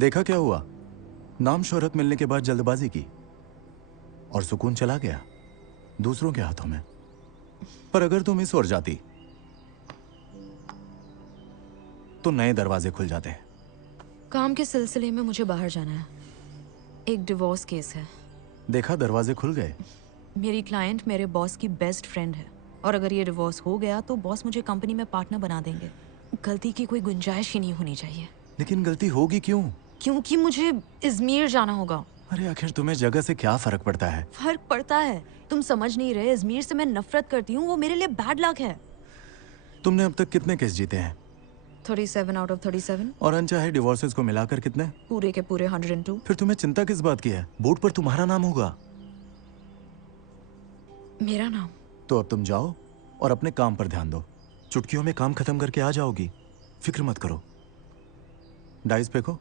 देखा क्या हुआ? नाम शोहरत मिलने के बाद जल्दबाजी की और सुकून चला गया दूसरों के हाथों में। पर अगर तुम इस ओर जाती तो नए दरवाजे खुल जाते। काम के सिलसिले में मुझे बाहर जाना है। एक डिवोर्स केस है। देखा, दरवाजे खुल गए। मेरी क्लाइंट मेरे बॉस की बेस्ट फ्रेंड है और अगर ये डिवोर्स हो गया तो बॉस मुझे कंपनी में पार्टनर बना देंगे। गलती की कोई गुंजाइश ही नहीं होनी चाहिए। लेकिन गलती होगी क्यों? क्योंकि मुझे इजमीर जाना होगा। अरे आखिर तुम्हें जगह से क्या फर्क पड़ता है? फर्क पड़ता है। तुम समझ नहीं रहे। इजमीर से मैं नफरत करती हूँ। वो मेरे लिए बैड लक है। तुमने अब तक कितने केस जीते हैं? 37 आउट ऑफ 37। और अनचाहे डिवोर्सेस को मिलाकर कितने? पूरे के पूरे 102। फिर तुम्हें चिंता किस बात की है? बोर्ड पर तुम्हारा नाम होगा। मेरा नाम? तो अब तुम जाओ और अपने काम पर ध्यान दो। चुटकियों में काम खत्म करके आ जाओगी। फिक्र मत करो। डाइस फेंको।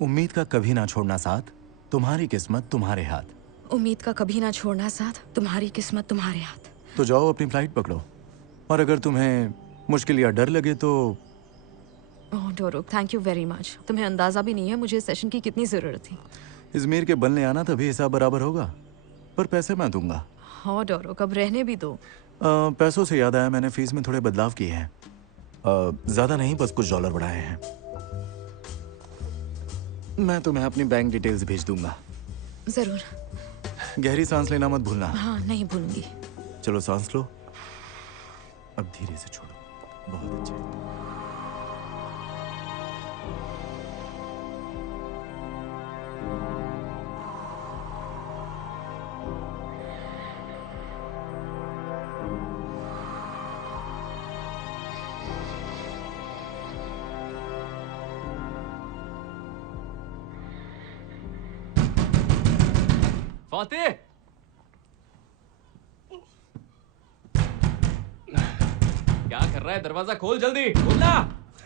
उम्मीद का कभी ना छोड़ना साथ, तुम्हारी किस्मत तुम्हारे हाथ। उम्मीद का कभी ना छोड़ना साथ, तुम्हारी किस्मत तुम्हारे हाथ। तो जाओ अपनी फ्लाइट पकड़ो। और अगर तुम्हें मुश्किल या डर लगे तो ओह डोरो, थैंक यू वेरी मच। तुम्हें अंदाजा भी नहीं है मुझे सेशन की कितनी जरूरत थी। इजमीर के बनने आना तभी हिसाब बराबर होगा। पर पैसे मैं दूंगा। हाँ डोरो, कब रहने भी दो। पैसों से याद आया, मैंने फीस में थोड़े बदलाव किए हैं। ज्यादा नहीं, बस कुछ डॉलर बढ़ाए हैं। मैं तुम्हें अपनी बैंक डिटेल्स भेज दूंगा। जरूर। गहरी सांस लेना मत भूलना। हाँ नहीं भूलूंगी। चलो सांस लो। अब धीरे से छोड़ो। बहुत अच्छे। फातिह, क्या कर रहा है? दरवाजा खोल जल्दी, खोलना।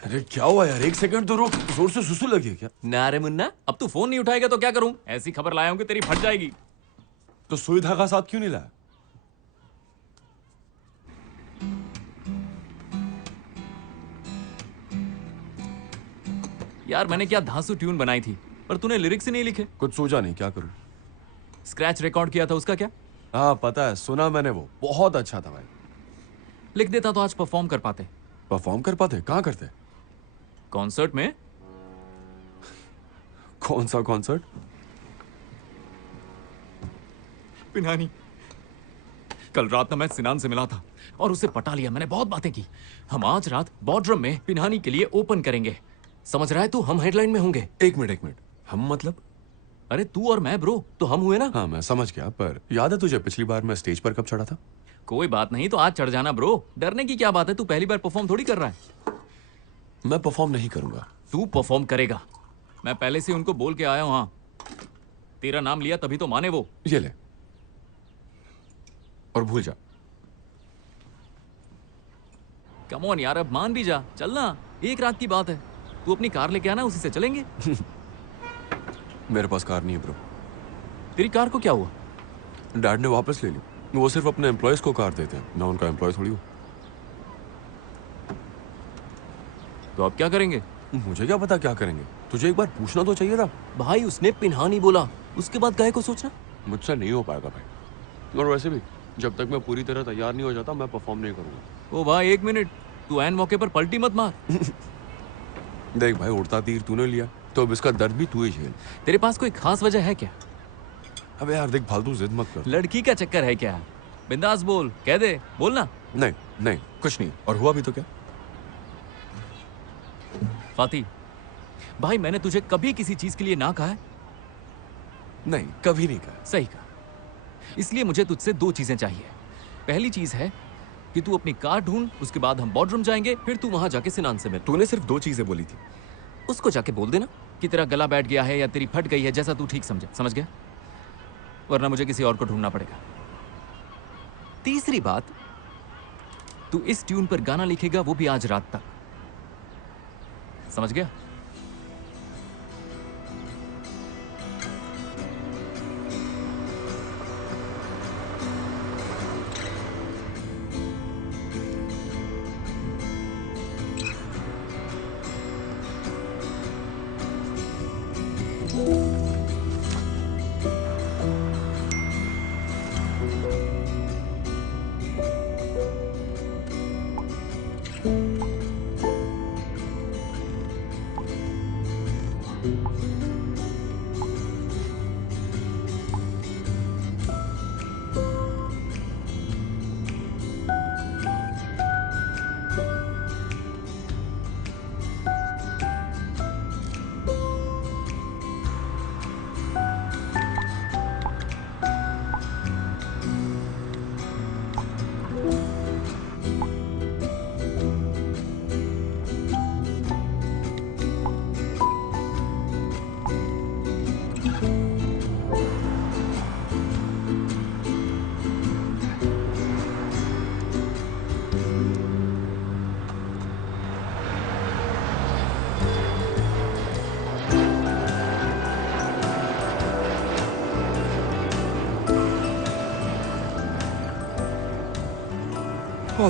अरे क्या हुआ यार, एक सेकंड तो रुक। जोर से सुसु लगी है क्या? ना रे मुन्ना, अब तू फोन नहीं उठाएगा तो क्या करूं? ऐसी खबर लाया हूं कि तेरी फट जाएगी। तो सुई धागा साथ क्यों नहीं लाया? यार मैंने क्या धांसू ट्यून बनाई थी, पर तूने लिरिक्स ही नहीं लिखे। कुछ सोचा नहीं, क्या करूं? स्क्रैच रिकॉर्ड किया था, उसका क्या? हाँ पता है, सुना मैंने, वो बहुत अच्छा था भाई। लिख देता तो आज परफॉर्म कर पाते। परफॉर्म कर पाते? कहाँ करते? कॉन्सर्ट में। कौन सा कॉन्सर्ट? पिनानी। कल रात ना मैं सिनान से मिला था और उसे पटा लिया। मैंने बहुत बातें की। हम आज रात बॉर्डरम में पिनानी के लिए ओपन करेंगे। समझ रहा है तू? हम हेडलाइन में होंगे। एक मिनट, हम मतलब? अरे तू और मैं ब्रो, तो हम हुए ना। हाँ मैं समझ गया, पर याद है तुझे पिछली बार मैं स्टेज पर कब चढ़ा था? कोई बात नहीं, तो आज चढ़ जाना ब्रो। डरने की क्या बात है? तू पहली बार परफॉर्म थोड़ी कर रहा है। मैं परफॉर्म नहीं करूंगा। तू परफॉर्म करेगा। मैं पहले से उनको बोल के आया हूं। हाँ, तेरा नाम लिया तभी तो माने वो। ये ले और भूल जा। कम ऑन यार, अब मान भी जा। चलना, एक रात की बात है। तू अपनी कार लेके आना, उसी से चलेंगे। मेरे पास कार नहीं है ब्रो। तेरी कार को क्या हुआ? डैड ने वापस ले ली। वो सिर्फ अपने एम्प्लॉयज को कार देते हैं, मैं उनका एम्प्लॉय थोड़ी हूँ। तो अब क्या करेंगे? मुझे क्या पता क्या करेंगे, तुझे एक बार पूछना तो चाहिए था। भाई उसने पिन्हानी बोला, उसके बाद काहे को सोचना? मुझसे नहीं हो पाएगा भाई। और वैसे भी जब तक मैं पूरी तरह तैयार नहीं हो जाता मैं परफॉर्म नहीं करूंगा। ओ भाई एक मिनट, तू एन मौके पर पलटी मत मार। देख भाई, उड़ता तीर तूने लिया तो अब इसका दर्द भी तू ही झेल। तेरे पास कोई खास वजह है क्या? अबे यार देख, फालतू जिद मत कर। लड़की का चक्कर है क्या? बिंदास बोल, कह दे, बोलना। नहीं नहीं कुछ नहीं। और हुआ भी तो क्या? फाती, भाई मैंने तुझे कभी किसी चीज के लिए ना कहा है? नहीं, कभी नहीं कहा। सही कहा। इसलिए मुझे तुझसे दो चीजें चाहिए। पहली चीज है कि तू अपनी कार ढूंढ, उसके बाद हम बॉर्डरूम जाएंगे, फिर तू वहां जाके सिनान से मिल। तूने सिर्फ दो चीजें बोली थी। उसको जाके बोल देना कि तेरा गला बैठ गया है या तेरी फट गई है, जैसा तू ठीक समझे। समझ गया? वरना मुझे किसी और को ढूंढना पड़ेगा। तीसरी बात, तू इस ट्यून पर गाना लिखेगा, वो भी आज रात तक। समझ गया? All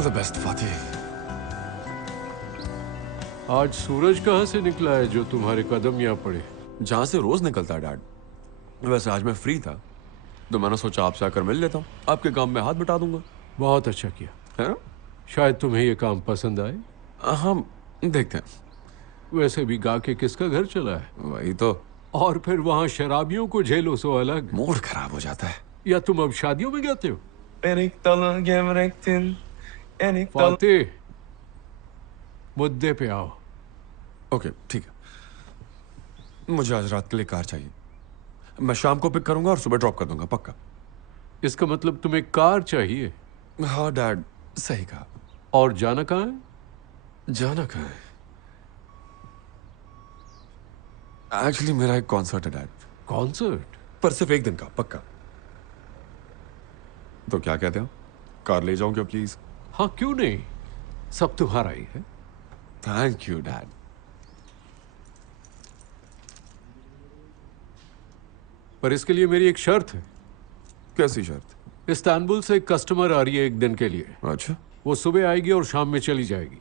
the best Fatih. आज सूरज कहाँ से निकला है जो तुम्हारे कदम यहाँ पड़े? जहाँ से रोज निकलता है डैड। वैसे आज मैं फ्री था तो मैंने सोचा आपसे आकर मिल लेता हूँ, आपके काम में हाथ बटा दूंगा। बहुत अच्छा किया। है ना? शायद तुम्हें ये काम पसंद आए। हम देखते हैं। वैसे भी गा के किसका घर चला है? वही तो, और फिर वहाँ शराबियों को झेलो सो अलग। मूड खराब हो जाता है। या तुम अब शादियों में जाते हो? ओके फातिह, मुद्दे पे आओ। ठीक है, मुझे आज रात के लिए कार चाहिए। मैं शाम को पिक करूंगा और सुबह ड्रॉप कर दूंगा, पक्का। इसका मतलब तुम्हें कार चाहिए? हाँ डैड, सही कहा। और जाना कहाँ है? जाना कहाँ है? एक्चुअली मेरा एक कॉन्सर्ट है डैड। कॉन्सर्ट? पर सिर्फ एक दिन का, पक्का। तो क्या कहते हो, कार ले जाऊं क्या प्लीज? हाँ क्यों नहीं, सब तुम्हारा ही है। Thank you dad. पर इसके लिए मेरी एक शर्त है। कैसी शर्त? इस्तांबुल से एक कस्टमर आ रही है एक दिन के लिए। अच्छा, वो सुबह आएगी और शाम में चली जाएगी।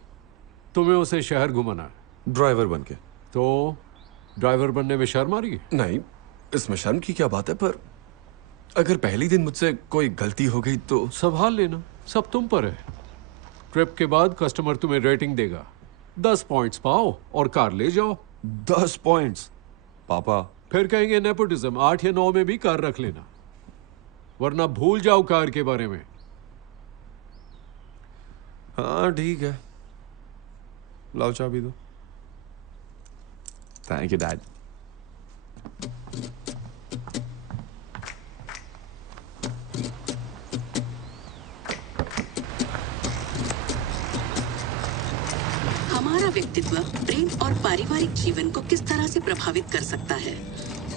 तुम्हें उसे शहर घुमाना है। ड्राइवर बन के? तो ड्राइवर बनने में शर्म आ रही है? नहीं, इसमें शर्म की क्या बात है, पर अगर पहली दिन मुझसे कोई गलती हो गई तो? संभाल लेना, सब तुम पर है। ट्रिप के बाद कस्टमर तुम्हें रेटिंग देगा। 10 पॉइंट्स पाओ और कार ले जाओ। 10 पॉइंट्स? पापा फिर कहेंगे नेपोटिज्म, 8 या 9 में भी कार रख लेना, वरना भूल जाओ कार के बारे में। हाँ ठीक है, लाओ चाबी दो। Thank you dad. हमारा व्यक्तित्व प्रेम और पारिवारिक जीवन को किस तरह से प्रभावित कर सकता है?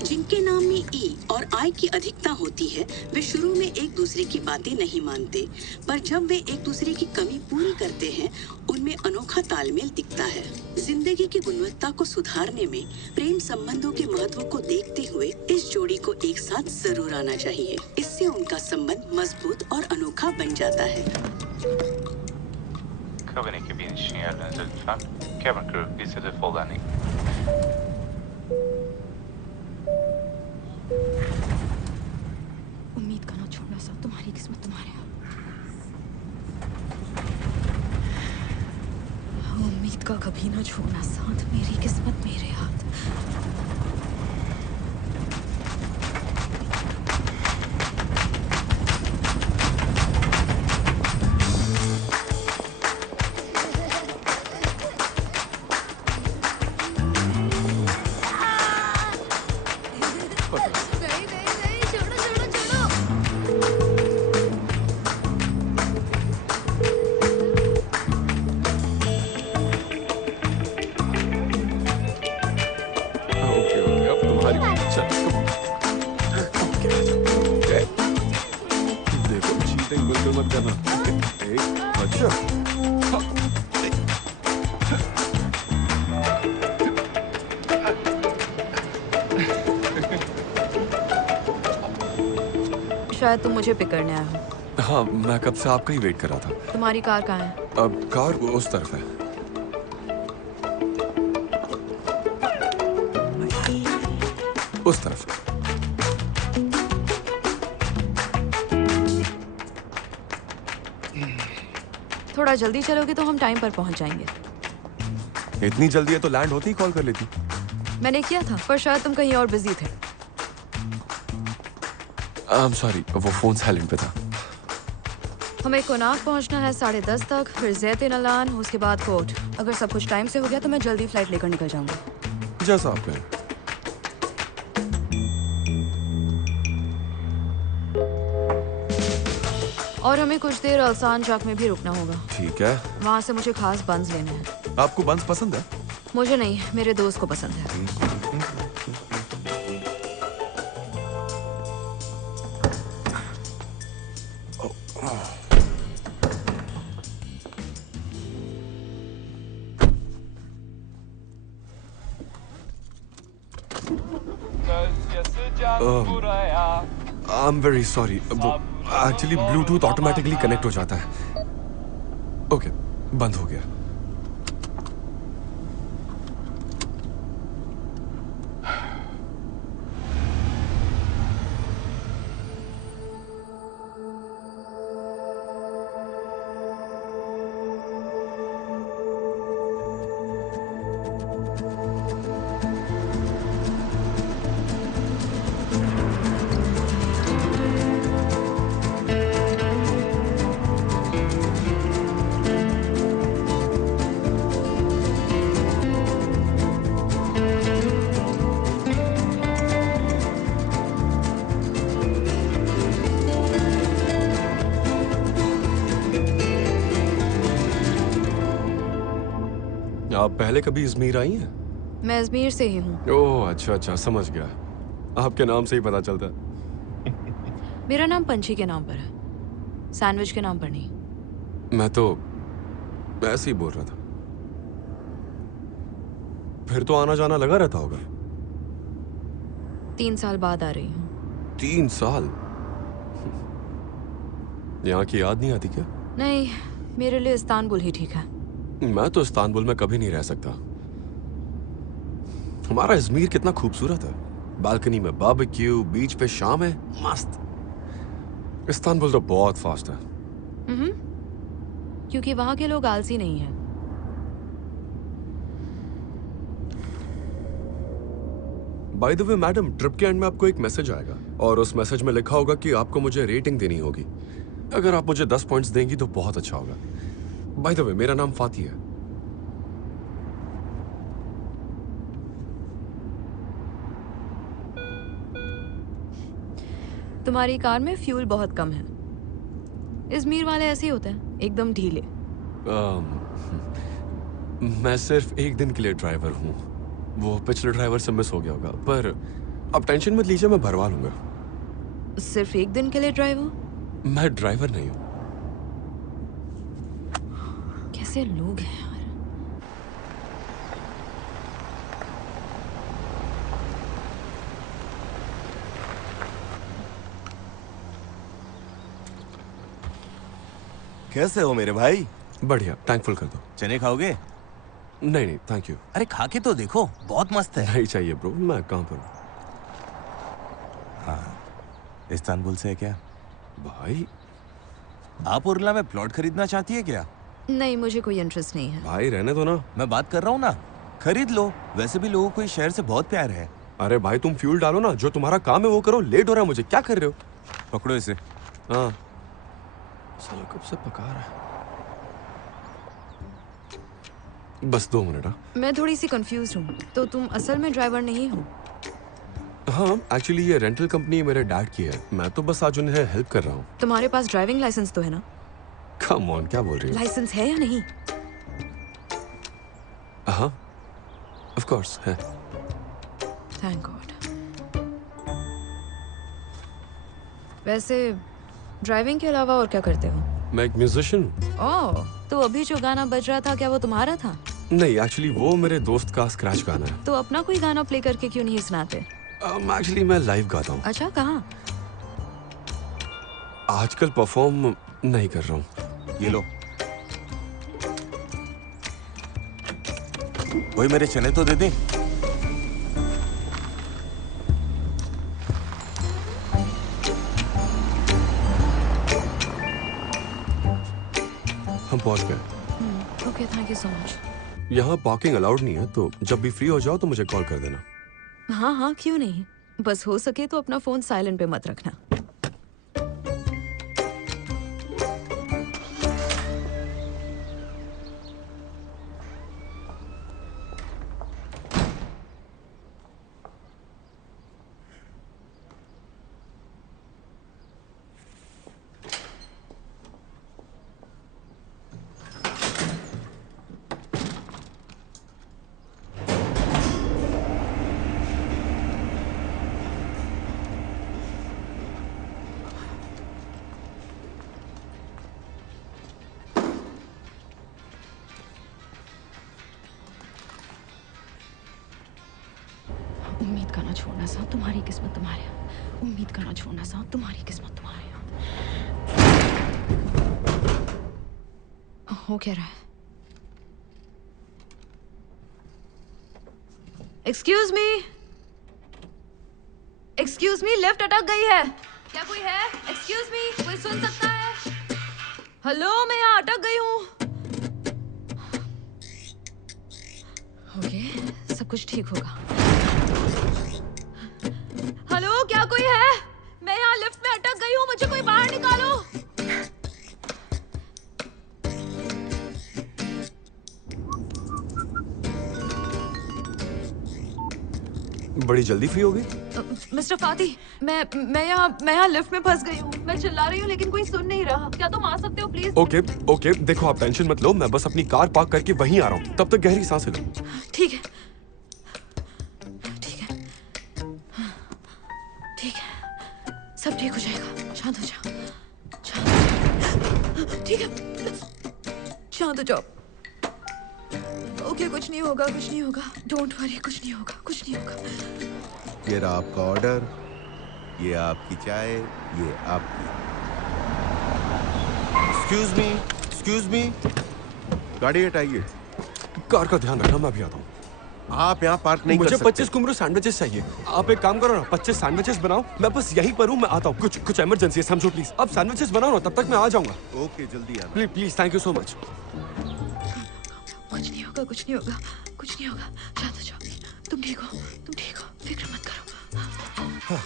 जिनके नाम में ई और आई की अधिकता होती है, वे शुरू में एक दूसरे की बातें नहीं मानते, पर जब वे एक दूसरे की कमी पूरी करते हैं, उनमें अनोखा तालमेल दिखता है। जिंदगी की गुणवत्ता को सुधारने में प्रेम संबंधों के महत्व को देखते हुए इस जोड़ी को एक साथ जरूर आना चाहिए। इससे उनका संबंध मजबूत और अनोखा बन जाता है। Kabine kabin için yerlerinize lütfen. Cabin crew, biz hedef full landing. उम्मीद का ना छोड़ना साथ, तुम्हारी किस्मत तुम्हारे हाथ। उम्मीद का कभी ना छोड़ना साथ, मेरी किस्मत मेरे हाथ। देखो चीटिंग बिल्कुल मत करना। अच्छा शायद तुम मुझे पिक करने आए हो। हाँ, मैं कब से आपका ही वेट कर रहा था। तुम्हारी कार कहाँ है? अब कार उस तरफ है। उस तरफ। थोड़ा जल्दी चलोगे तो हम टाइम पर पहुंच जाएंगे। इतनी जल्दी है तो लैंड होती ही कॉल कर लेती। मैंने किया था पर शायद तुम कहीं और बिजी थे। आई एम सॉरी, वो फोन साइलेंट पे था। हमें कोनाक पहुंचना है 10:30 तक, फिर ज़ैतिन अलान, उसके बाद कोर्ट। अगर सब कुछ टाइम से हो गया तो मैं जल्दी फ्लाइट लेकर निकल जाऊंगा। जैसा आप कहें। और हमें कुछ देर अल्सान जाक में भी रुकना होगा। ठीक है। वहाँ से मुझे खास बंस लेने हैं। आपको बंस पसंद है? मुझे नहीं, मेरे दोस्त को पसंद है। आई एम वेरी सॉरी, वो एक्चुअली ब्लूटूथ ऑटोमेटिकली कनेक्ट हो जाता है। ओके, बंद हो गया। आप पहले कभी इजमीर आई हैं? मैं अजमेर से ही हूँ। ओह अच्छा अच्छा, समझ गया। आपके नाम से ही पता चलता है। मेरा नाम पंछी के नाम पर है, सैंडविच के नाम पर नहीं। मैं तो ऐसे ही बोल रहा था। फिर तो आना जाना लगा रहता होगा। 3 साल बाद आ रही हूँ। 3 साल? यहाँ की याद नहीं आती क्या? नहीं, मेरे लिए इस्तांबुल ही ठीक है। मैं तो इस्तांबुल में कभी नहीं रह सकता। हमारा इजमीर कितना खूबसूरत है। बालकनी में बारबेक्यू, बीच पे शाम है, मस्त। इस्तांबुल तो बहुत फास्ट है। क्योंकि वहाँ के लोग आलसी नहीं हैं। By the way madam, trip के एंड में आपको एक मैसेज आएगा और उस मैसेज में लिखा होगा कि आपको मुझे रेटिंग देनी होगी। अगर आप मुझे 10 पॉइंट्स देंगी तो बहुत अच्छा होगा। बाय द वे, मेरा नाम फाती है। तुम्हारी कार में फ्यूल बहुत कम है। इजमीर वाले ऐसे ही होते हैं, एकदम ढीले। मैं सिर्फ एक दिन के लिए ड्राइवर हूँ। वो पिछले ड्राइवर से मिस हो गया होगा, पर आप टेंशन मत लीजिए, मैं भरवा लूंगा। सिर्फ एक दिन के लिए ड्राइवर? मैं ड्राइवर नहीं हूँ। कैसे लोग हैं यार। कैसे हो मेरे भाई? बढ़िया, टैंक फुल कर दो। चने खाओगे? नहीं नहीं थैंक यू। अरे खा के तो देखो, बहुत मस्त है। नहीं चाहिए ब्रो, मैं कहाँ पर हूँ? हाँ, इस्तांबुल से है क्या? भाई आप उर्ला में प्लॉट खरीदना चाहती है क्या? नहीं, मुझे कोई इंटरेस्ट नहीं है। भाई रहने दो ना। मैं बात कर रहा हूँ ना, खरीद लो। वैसे भी लोगों को इस शहर से बहुत प्यार है। अरे भाई तुम फ्यूल डालो ना, जो तुम्हारा काम है वो करो। लेट हो रहा है मुझे, क्या कर रहे हो? पकड़ो इसे। हाँ साला कब से पका रहा है। बस 2 मिनट। हाँ मैं थोड़ी सी कंफ्यूज हूँ। तो तुम असल में ड्राइवर नहीं हो? हाँ, एक्चुअली ये रेंटल कंपनी मेरे डैड की है। मैं तो बस आज उन्हें हेल्प कर रहा हूँ। तुम्हारे पास ड्राइविंग लाइसेंस तो है ना? कम ऑन, क्या बोल रही हो? लाइसेंस है या नहीं? हाँ ऑफ कोर्स है। Thank God. वैसे ड्राइविंग के अलावा और क्या करते हो? मैं एक म्यूजिशियन हूँ। ओह, तो अभी जो गाना बज रहा था क्या वो तुम्हारा था? नहीं, एक्चुअली वो मेरे दोस्त का स्क्रैच गाना है। तो अपना कोई गाना प्ले करके क्यों नहीं सुनाते? एक्चुअली मैं लाइव गाता हूँ। अच्छा, कहाँ? आजकल परफॉर्म नहीं कर रहा हूँ। ये लो। वही मेरे चने तो दे दे। पहुंच गए। Okay, thank you so much. यहाँ पार्किंग अलाउड नहीं है, तो जब भी फ्री हो जाओ तो मुझे कॉल कर देना। हाँ हाँ, क्यों नहीं। बस हो सके तो अपना फोन साइलेंट पे मत रखना। उम्मीद का ना छोड़ना साहब, तुम्हारी किस्मत तुम्हारे हाथ। उम्मीद का ना छोड़ना साहब, तुम्हारी किस्मत तुम्हारे हाथ। हो क्या रहा है? Excuse me, excuse me, lift अटक गई है। क्या कोई है? एक्सक्यूज मी, कोई सुन सकता है? हेलो, मैं यहाँ अटक गई हूँ। ओके, सब कुछ ठीक होगा। हेलो, क्या कोई है? मैं यहाँ लिफ्ट में अटक गई हूँ, मुझे कोई बाहर निकालो। बड़ी जल्दी फ्री हो गई? मिस्टर फाती, मैं यहाँ लिफ्ट में फंस गई हूँ। मैं चिल्ला रही हूँ लेकिन कोई सुन नहीं रहा। क्या तुम आ सकते हो प्लीज? ओके ओके, देखो आप टेंशन मत लो, मैं बस अपनी कार पार्क करके वहीं आ रहा हूँ। तब तक गहरी सांसें लो। ठीक है, ठीक है, ठीक है, सब ठीक हो जाएगा। शांत हो जाओ, शांत हो जाओ। ठीक है, शांत हो जाओ। ओके, कुछ नहीं होगा, कुछ नहीं होगा। डोंट वरी, कुछ नहीं होगा, कुछ नहीं होगा। ये रहा आपका ऑर्डर, ये आपकी चाय, ये आपकी। एक्सक्यूज मी, गाड़ी हटाइए। कार का ध्यान रखना, मैं भी आता हूँ। आप यहाँ पार्क नहीं कर मुझे सकते। 25 कुमरू सैंडविचेस चाहिए। आप एक काम करो ना, 25 सैंडविचेस बनाओ। मैं बस यहीं पर हूँ, मैं आता हूँ। कुछ इमरजेंसी है, समझो प्लीज। अब सैंडविचेस बनाओ ना, तब तक मैं आ जाऊंगा। ओके, जल्दी आना। Please please, thank you so much. कुछ नहीं होगा, कुछ नहीं होगा, कुछ नहीं होगा। शांत हो जाओ। तुम ठीक हो, तुम ठीक हो, फिक्र मत करो।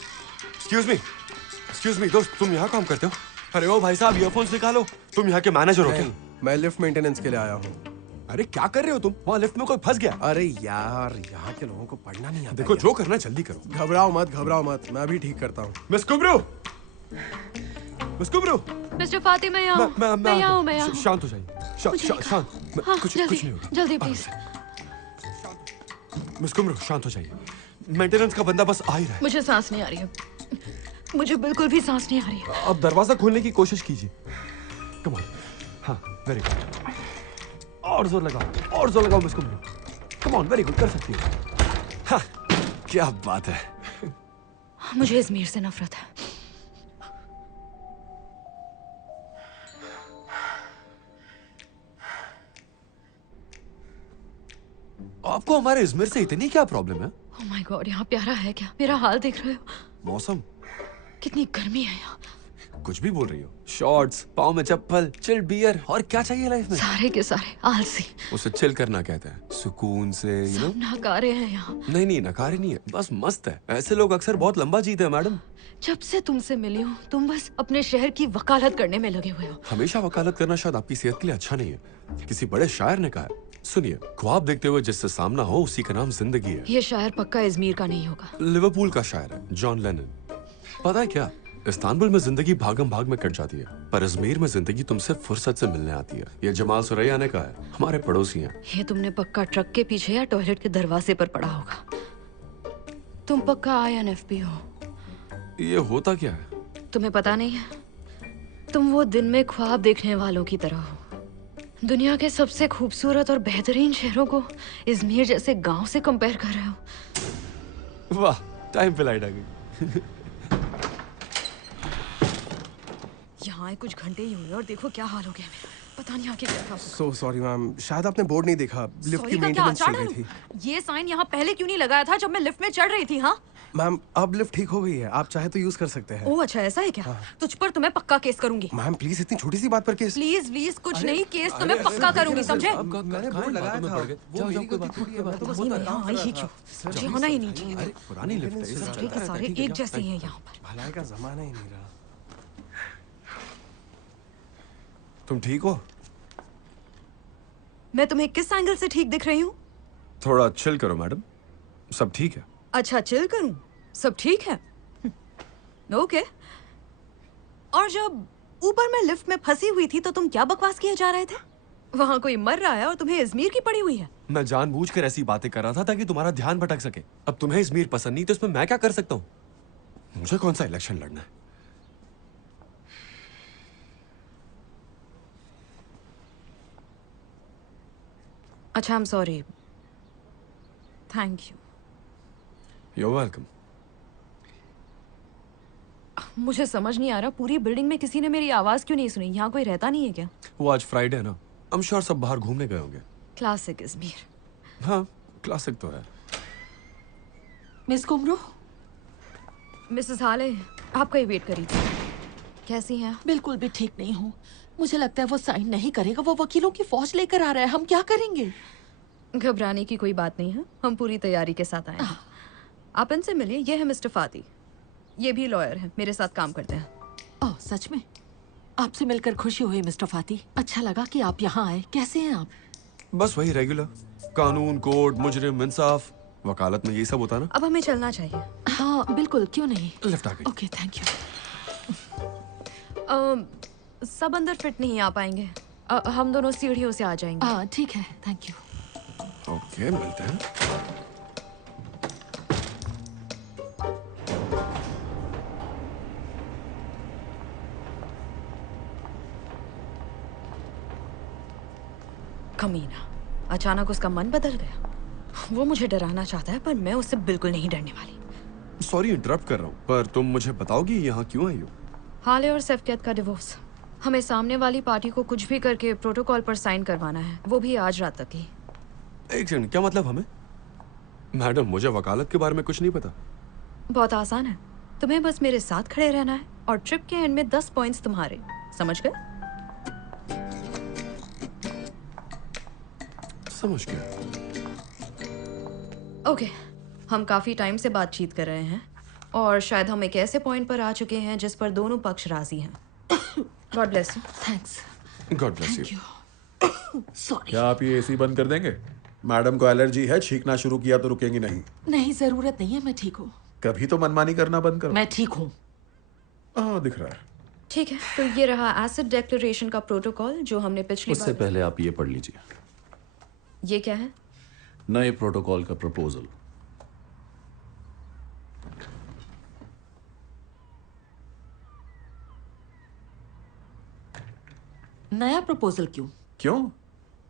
एक्सक्यूज मी दोस्त, तुम यहाँ काम करते हो? अरे ओ भाई साहब, ईयरफोन्स निकालो। तुम यहाँ के मैनेजर हो क्या? मैं लिफ्ट मेंटेनेंस के लिए आया हूँ। अरे क्या कर रहे हो तुम? वहाँ लिफ्ट में कोई फंस गया। अरे यार, यहाँ के लोगों को पढ़ना नहीं आता। देखो, जो करना जल्दी करो। घबराओ मत, मैं भी ठीक करता हूँ। Miss Kumru, miss Kumru. Mister Fati, मैं यहाँ हूँ। शांत हो जाइए, शांत। हाँ, कुछ जल्दी, नहीं होगा। जल्दी प्लीज। मिस कुमरू, शांत हो जाइए। मेंटेनेंस का बंदा बस आ ही रहा है। मुझे सांस नहीं आ रही है, मुझे बिल्कुल भी सांस नहीं आ रही है। अब दरवाजा खोलने की कोशिश कीजिए। Come on. हाँ, वेरी गुड। और जोर लगाओ miss Kumru. Come on, very good, कर सकती हो। हाँ, क्या बात है। मुझे इज़मीर से नफरत है। आपको हमारे इज़मिर से इतनी क्या प्रॉब्लम है? ओह माय गॉड, यहाँ प्यारा है क्या? मेरा हाल देख रहे हो? मौसम? कितनी गर्मी है यहाँ। कुछ भी बोल रही हो। शॉर्ट्स, पाँव में चप्पल, चिल्ड बियर, और क्या चाहिए लाइफ में? सारे के सारे आलसी। उसे चिल करना कहते हैं, सुकून से, यू नो। सब नकारे हैं यहाँ। नहीं, नकारे नहीं है, बस मस्त है। ऐसे लोग अक्सर बहुत लंबा जीते हैं मैडम। जब से तुमसे मिली हूँ, तुम बस अपने शहर की वकालत करने में लगे हुए हो। हमेशा वकालत करना शायद आपकी सेहत के लिए अच्छा नहीं है। किसी बड़े शायर ने कहा है, सुनिए, ख्वाब देखते हुए जिससे सामना हो, उसी का नाम जिंदगी है। ये शायर पक्का इज़मीर का नहीं होगा। लिवरपूल का शायर है, जॉन लेनन। पता है क्या, इस्तांबुल में जिंदगी भागम भाग में कट जाती है, पर अजमेर में जिंदगी तुमसे फुर्सत से मिलने आती है। ये जमाल सुरैया ने कहा है, हमारे पड़ोसी हैं। ये तुमने पक्का ट्रक के पीछे या टॉयलेट के दरवाजे पर पड़ा होगा। तुम पक्का INFP हो। ये होता क्या है? तुम्हें पता नहीं है? तुम वो दिन में ख्वाब देखने वालों की तरह हो। दुनिया के सबसे खूबसूरत और बेहतरीन शहरों को इज़मीर जैसे गांव से कंपेयर कर रहे हो। वाह, टाइम पे लाइट आ गई। यहाँ आए कुछ घंटे ही हुए और देखो क्या हाल हो गया मेरा। पता नहीं आके क्या था। सो सॉरी मैम, शायद आपने बोर्ड नहीं देखा। लिफ्ट की Sorry का क्या मेंटेनेंस चल अचानक? रही थी। ये साइन यहाँ पहले क्यों नहीं लगाया था जब मैं लिफ्ट में चढ़ रही थी? हाँ, मैम अब लिफ्ट ठीक हो गई है, आप चाहे तो यूज कर सकते हैं। ओह अच्छा, ऐसा है क्या? तुझ पर तो मैं पक्का केस करूंगी। मैम प्लीज, इतनी छोटी सी बात पर केस। प्लीज प्लीज कुछ नहीं, केस तो मैं पक्का करूंगी, समझे? मैंने बोर्ड लगाया था, वो मेरी गलती थोड़ी है, मैं तो बस नहीं, यहाँ आई ही क्यों? मुझे होना ही नहीं चाहिए। अरे पुरानी लिफ्ट है, ये सब सारे के सारे एक जैसे ही हैं यहाँ पर। भलाई का जमाना ही नहीं रहा। तुम ठीक हो? मैं तुम्हें किस एंगल से ठीक दिख रही हूँ? थोड़ा चिल करो मैडम, सब ठीक है। अच्छा चिल करूं? सब ठीक है? ओके। और जब ऊपर मैं लिफ्ट में फंसी हुई थी तो तुम क्या बकवास किए जा रहे थे? वहां कोई मर रहा है और तुम्हें इजमीर की पड़ी हुई है। मैं जानबूझकर ऐसी बातें कर रहा था ताकि तुम्हारा ध्यान भटक सके। अब तुम्हें इजमीर पसंद नहीं तो इसमें मैं क्या कर सकता हूँ? मुझे कौन सा इलेक्शन लड़ना है? अच्छा, I am sorry. Thank you. You're welcome. मुझे समझ नहीं आ रहा, पूरी बिल्डिंग में किसी ने मेरी आवाज क्यों नहीं सुनी? यहाँ कोई रहता नहीं है क्या? वो आज फ्राइडे है ना, I'm sure सब बाहर घूमने गए होंगे। Classic Izmir. हाँ, क्लासिक तो है। मिस कुमरो, मिसेस हाले, आपका ही वेट करी थी। कैसी हैं? बिल्कुल भी ठीक नहीं हूँ। मुझे लगता है वो साइन नहीं करेगा। वो वकीलों की फौज लेकर आ रहा है। हम क्या करेंगे? घबराने की कोई बात नहीं है, हम पूरी तैयारी के साथ आए हैं। आप इनसे मिलिए, ये है मिस्टर फाती, ये भी लॉयर हैं, मेरे साथ काम करते हैं। ओह सच में? आपसे मिलकर खुशी हुई मिस्टर फाती। अच्छा लगा कि आप यहाँ आए। कैसे हैं आप? बस वही रेगुलर, कानून, कोर्ट, मुजरिम, इंसाफ, वकालत में यही सब होता है ना। अब हमें चलना चाहिए। हाँ बिल्कुल, क्यों नहीं। लिफ्ट आ गई। Okay thank you. सब अंदर फिट नहीं आ पाएंगे, हम दोनों सीढ़ियों से आ जाएंगे। ठीक है, थैंक यू। ओके, मिलते हैं। कमीना, अचानक उसका मन बदल गया। वो मुझे डराना चाहता है पर मैं उससे बिल्कुल नहीं डरने वाली। सॉरी इंटरप्ट कर रहा हूँ, पर तुम मुझे बताओगी यहाँ क्यों आई हो? हाले और सैफियत का डिवोर्स। हमें सामने वाली पार्टी को कुछ भी करके प्रोटोकॉल पर साइन करवाना है, वो भी आज रात तक ही। एक सेकंड, क्या मतलब हमें? मैडम, मुझे वकालत के बारे में कुछ नहीं पता। बहुत आसान है, तुम्हें बस मेरे साथ खड़े रहना है और ट्रिप के एंड में 10 पॉइंट्स तुम्हारे, समझ गए? समझ गया। ओके, हम काफी टाइम से बातचीत कर रहे हैं और शायद हम एक ऐसे पॉइंट पर आ चुके हैं जिस पर दोनों पक्ष राजी हैं। God bless you. Thanks. God bless you. Sorry. क्या आप ये एसी बंद कर देंगे? मैडम को एलर्जी है, छींकना शुरू किया तो रुकेंगी नहीं। नहीं, जरूरत नहीं है, मैं ठीक हूँ। कभी तो मनमानी करना बंद करो। मैं ठीक हूँ। दिख रहा है। ठीक है, तो ये रहा एसिड डिक्लेरेशन का प्रोटोकॉल जो हमने पिछली उससे बार। पहले आप ये पढ़ लीजिए, ये क्या है? नए प्रोटोकॉल का प्रपोजल। नया प्रपोजल क्यों? क्यों?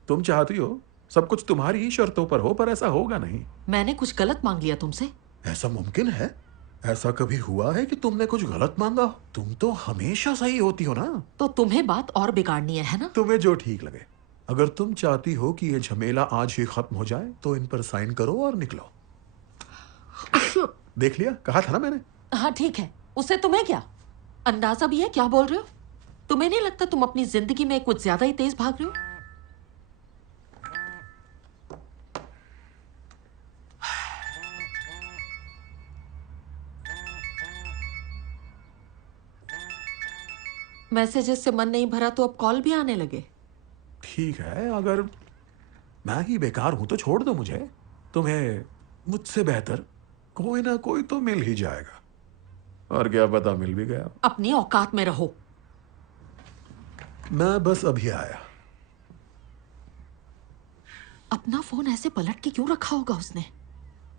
तुम चाहती हो सब कुछ तुम्हारी ही शर्तों पर हो, पर ऐसा होगा नहीं। मैंने कुछ गलत मांग लिया तुमसे? ऐसा मुमकिन है? ऐसा कभी हुआ है कि तुमने कुछ गलत मांगा? तुम तो हमेशा सही होती हो ना। तो तुम्हें बात और बिगाड़नी है ना? तुम्हें जो ठीक लगे। अगर तुम चाहती हो कि ये झमेला आज ही खत्म हो जाए तो इन पर साइन करो और निकलो। देख लिया, कहा था ना मैंने। हाँ ठीक है, उससे तुम्हें क्या अंदाजा भी है क्या बोल रहे हो? तुम्हें नहीं लगता तुम अपनी जिंदगी में कुछ ज्यादा ही तेज भाग रहे हो? मैसेजेस से मन नहीं भरा तो अब कॉल भी आने लगे। ठीक है, अगर मैं ही बेकार हूं तो छोड़ दो मुझे। तुम्हें मुझसे बेहतर कोई ना कोई तो मिल ही जाएगा। और क्या पता मिल भी गया। अपनी औकात में रहो। मैं बस अभी आया। अपना फोन ऐसे पलट के क्यों रखा होगा उसने?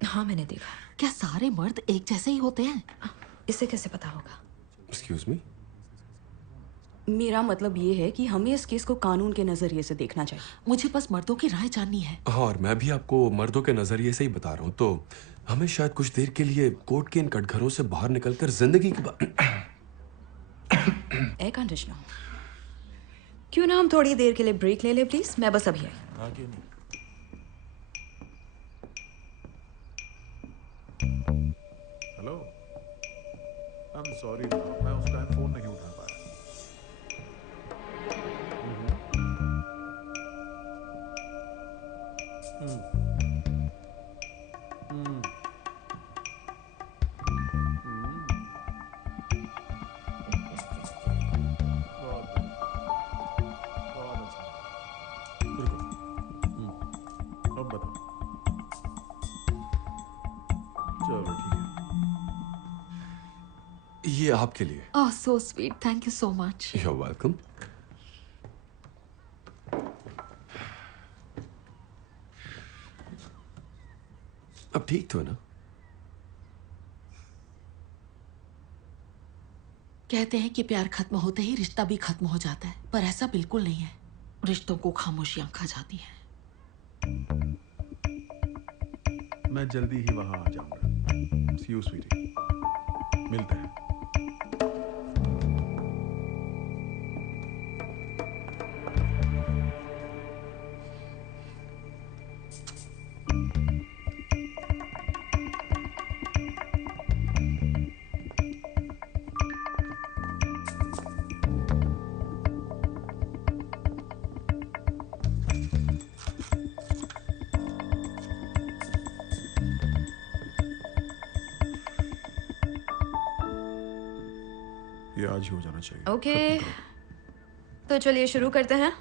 हाँ मैंने देखा। क्या सारे मर्द एक जैसे ही होते हैं? इसे कैसे पता होगा? Excuse me. मेरा मतलब ये है कि हमें इस केस को कानून के नजरिए से देखना चाहिए। मुझे बस मर्दों की राय जाननी है। हाँ, और मैं भी आपको मर्दों के नजरिए से ही बता रहा हूँ। तो हमें शायद कुछ देर के लिए कोर्ट के इन कटघरों से बाहर निकलकर जिंदगी की एयर कंडीशनर। क्यों ना हम थोड़ी देर के लिए ब्रेक ले ले प्लीज? मैं बस अभी आई। हाँ, क्यों नहीं। हेलो, आई एम सॉरी, मैं उस टाइम फोन नहीं उठा पाया। बहुत अच्छा। रुको, अब बताओ। चलो ठीक है। ये आपके लिए। Oh, so sweet. Thank you so much. You're welcome. अब ठीक तो है ना? कहते हैं कि प्यार खत्म होते ही रिश्ता भी खत्म हो जाता है, पर ऐसा बिल्कुल नहीं है। रिश्तों को खामोशियां खा जाती हैं। मैं जल्दी ही वहां आ जाऊंगा। See you, sweetie. मिलते हैं। ये आज ही हो जाना चाहिए। ओके, खत्म करो। तो चलिए शुरू करते हैं।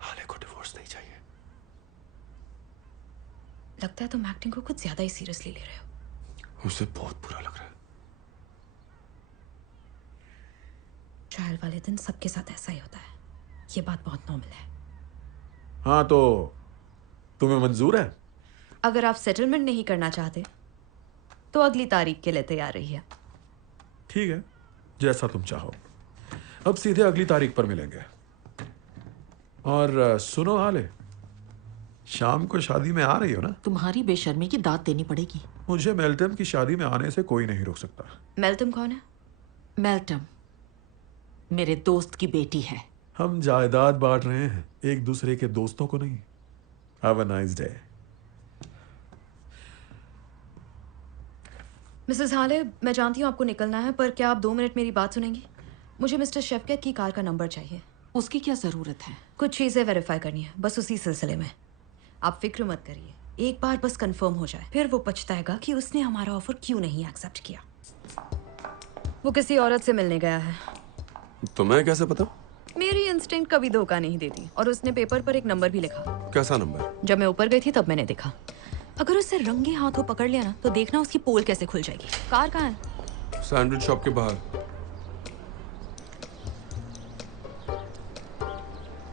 हाले को डिवोर्स नहीं चाहिए। लगता है तुम एक्टिंग को कुछ ज्यादा ही सीरियसली ले रहे हो। उसे बहुत बुरा लग रहा है। ट्रायल वाले दिन सबके साथ ऐसा ही होता है। ये बात बहुत नॉर्मल है। हाँ, तो तुम्हें मंजूर है? अगर आप सेटलमेंट नहीं करना चाहते तो अगली तारीख के लिए तैयार रहिए। ठीक है, जैसा तुम चाहो। अब सीधे अगली तारीख पर मिलेंगे। और सुनो हाले, शाम को शादी में आ रही हो ना? तुम्हारी बेशर्मी की दाद देनी पड़ेगी। मुझे मेल्टम की शादी में आने से कोई नहीं रोक सकता। मेल्टम कौन है? मेल्टम मेरे दोस्त की बेटी है। हम जायदाद बांट रहे हैं, एक दूसरे के दोस्तों को नहीं। Have a nice day. Mrs हाले, मैं जानती हूँ आपको निकलना है, पर क्या आप 2 मिनट मेरी बात सुनेंगी? मुझे मिस्टर शेफकेट की कार का नंबर चाहिए। उसकी क्या जरूरत है? कुछ चीजें वेरीफाई करनी है, बस उसी सिलसिले में। आप फिक्र मत करिए, एक बार बस कंफर्म हो जाए, फिर वो पछताएगा कि उसने हमारा ऑफर क्यों नहीं एक्सेप्ट किया। वो किसी औरत से मिलने गया है। तुम्हें कैसे पता? मेरी इंस्टिंक्ट कभी धोखा नहीं देती, और उसने पेपर पर एक नंबर भी लिखा। कैसा नंबर? जब मैं ऊपर गई थी तब मैंने देखा। अगर उसे रंगे हाथों पकड़ लिया ना, तो देखना उसकी पोल कैसे खुल जाएगी। कार कहाँ है? सैंडविच शॉप के बाहर।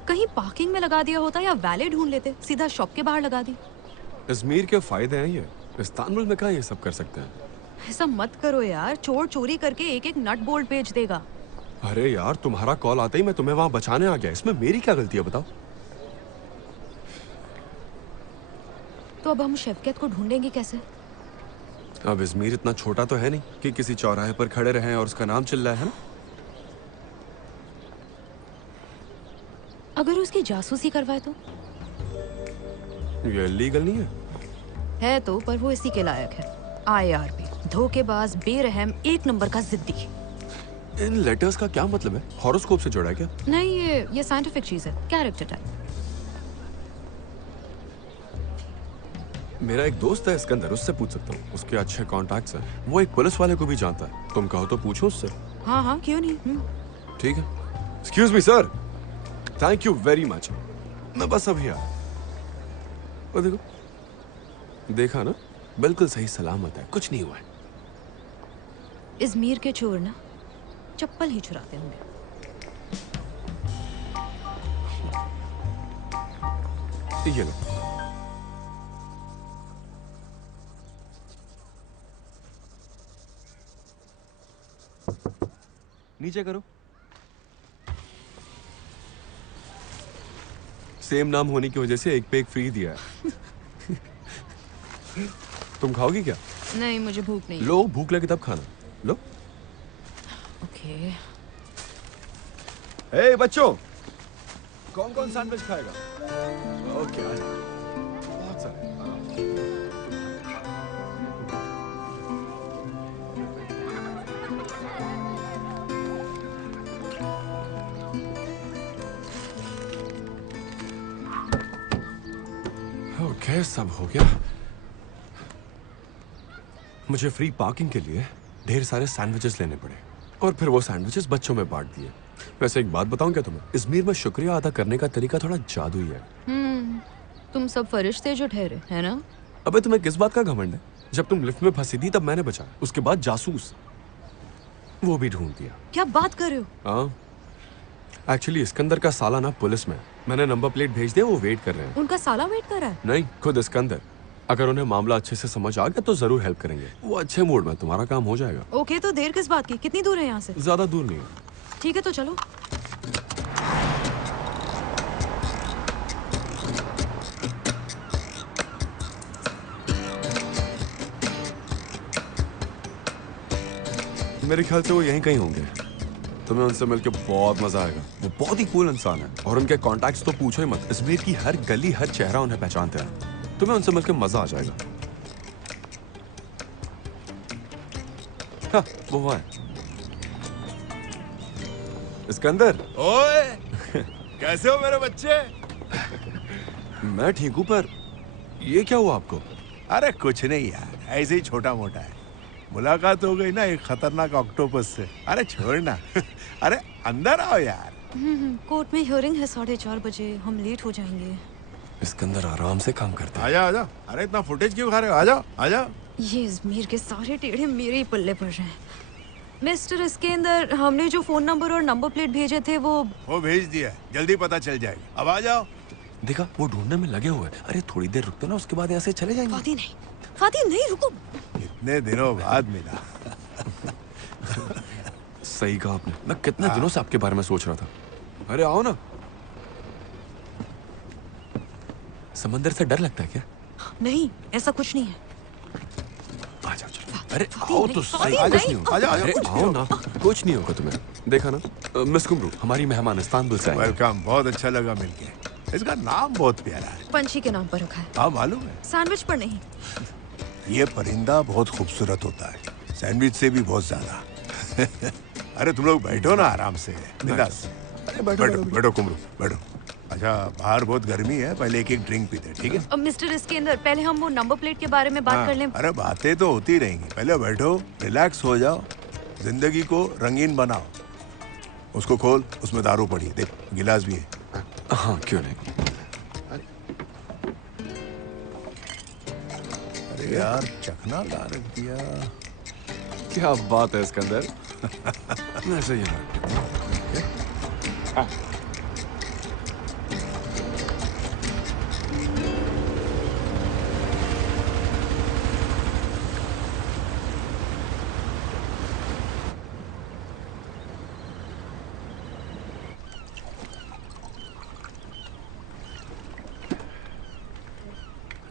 कहीं पार्किंग में लगा दिया होता या वैले ढूंढ लेते, सीधा शॉप के बाहर लगा दी। अजमेर के फायदे हैं ये, इस्तांबुल में कहाँ ये सब कर सकते हैं? ऐसा मत करो यार, चोर चोरी करके एक एक नट बोल्ट बेच देगा। अरे यार, तुम्हारा कॉल आते ही मैं तुम्हें वहां बचाने आ गया, इसमें मेरी क्या गलती है बताओ? तो अब हम शेफकेट को ढूंढेंगे कैसे? अब अजमेर इतना छोटा तो है नहीं कि किसी चौराहे पर खड़े रहें और उसका नाम चिल्लाए, है ना? अगर उसकी जासूसी करवाए तो? ये लीगल नहीं है तो, पर वो इसी के लायक है। IRB, धोखेबाज, बेरहम, एक नंबर का जिद्दी। इन लेटर्स का क्या मतलब है? हॉरोस्कोप से जोड़ा है क्या? नहीं, ये साइंटिफिक चीज है, कैरेक्टर टाइप। मेरा एक दोस्त है सिकंदर, उससे पूछ सकता हूँ, उसके अच्छे कॉन्टैक्ट्स हैं। वो एक पुलिस वाले को भी जानता है, तुम कहो तो पूछो उससे। हाँ हाँ, क्यों नहीं। ठीक है। Excuse me sir, thank you very much. मैं बस अभी आया। वो देखो, देखा ना, बिल्कुल सही सलामत है, कुछ नहीं हुआ है। इजमीर के चोर ना चप्पल ही चुराते होंगे। ये लो। नीचे करो। सेम नाम होने की वजह से एक पे एक फ्री दिया है। तुम खाओगी क्या? नहीं, मुझे भूख नहीं। लो, भूख लगे तब खाना। लो। ओके। ए बच्चों, कौन कौन सैंडविच खाएगा? ओके बहुत सारे। ओके सब हो गया। मुझे फ्री पार्किंग के लिए ढेर सारे सैंडविचेस लेने पड़े और फिर वो सैंडविचेस बच्चों में बांट दिए। वैसे एक बात बताऊं क्या तुम्हें, इज़मीर में शुक्रिया अदा करने का तरीका थोड़ा जादुई है। तुम सब फरिश्ते जो ठहरे है ना। अबे तुम्हें किस बात का घमंड है? जब तुम लिफ्ट में फंसी थी तब मैंने बचाया, उसके बाद जासूस वो भी ढूंढ दिया। क्या बात कर रहे हो? हाँ एक्चुअली इस्कंदर का साला ना पुलिस में, मैंने नंबर प्लेट भेज दिया, वो वेट कर रहे हैं। उनका साला वेट कर रहा है? नहीं, खुद इस्कंदर। अगर उन्हें मामला अच्छे से समझ आ गया तो जरूर हेल्प करेंगे। वो अच्छे मूड में, तुम्हारा काम हो जाएगा। ओके, तो देर किस बात की? कितनी दूर है यहाँ से? ज्यादा दूर नहीं है। ठीक है तो चलो। मेरे ख्याल से वो यहीं कहीं होंगे। तुम्हें उनसे मिलकर बहुत मजा आएगा। वो बहुत ही कूल इंसान है और उनके कॉन्टैक्ट्स तो पूछो ही मत। इज़मीर की हर गली हर चेहरा उन्हें पहचानते हैं। तुम्हें उनसे मिलकर मजा आ जाएगा। हाँ, वो है इस्कंदर। ओए कैसे हो मेरे बच्चे? मैं ठीक हूँ, पर ये क्या हुआ आपको? अरे कुछ नहीं यार, ऐसे ही छोटा मोटा है। मुलाकात हो गई ना एक खतरनाक ऑक्टोपस से। अरे छोड़ना। अरे अंदर आओ यार। कोर्ट में हियरिंग है 4:30 बजे, हम लेट हो जाएंगे। इस्कंदर आराम से काम करते हैं। आजा आजा। अरे इतना फुटेज क्यों खा रहे हो? आजा आजा। ये इज़मीर के सारे टेढ़े मेरे ही पल्ले पड़ रहे हैं। मिस्टर इस्कंदर, हमने जो फोन नंबर और नंबर प्लेट भेजे थे वो भेज दिया, जल्दी पता चल जाएगा। अब आ जाओ। देखा, वो ढूंढने में लगे हुए। अरे थोड़ी देर रुकते ना, उसके बाद यहाँ से चले जाएंगे। फाती नहीं, रुको। इतने दिनों बाद मिला। सही कहा आपने। मैं कितने दिनों से आपके बारे में सोच रहा था। अरे आओ ना। समंदर से डर लगता है क्या? नहीं, ऐसा कुछ नहीं है। आ जाओ चलो। अरे आओ तो सही। कुछ नहीं होगा। अरे आओ ना, कुछ नहीं होगा तुम्हें। देखा ना, मिस कुमरू हमारी मेहमान इस्तांबुल से। वेलकम, बहुत अच्छा लगा मिलके। इसका नाम बहुत प्यारा है। पंछी के नाम पर रखा है। हाँ मालूम है। सैंडविच पर नहीं। ये परिंदा बहुत खूबसूरत होता है, सैंडविच से भी बहुत ज्यादा। अरे तुम लोग बैठो ना आराम से, बिंदास। बैठो बैठो कुमरू बैठो। अच्छा, बाहर बहुत गर्मी है, पहले एक एक ड्रिंक पीते, ठीक है? अब मिस्टर इस्कंदर, पहले हम वो नंबर प्लेट के बारे में बात कर लें। अरे बातें तो होती रहेंगी, पहले बैठो, रिलैक्स हो जाओ, जिंदगी को रंगीन बनाओ। उसको खोल, उसमें दारू पड़ी है, देख गिलास भी है। हाँ क्यों नहीं। अरे यार चखना ला रख दिया। क्या बात है इस्कंदर। मैं सही है।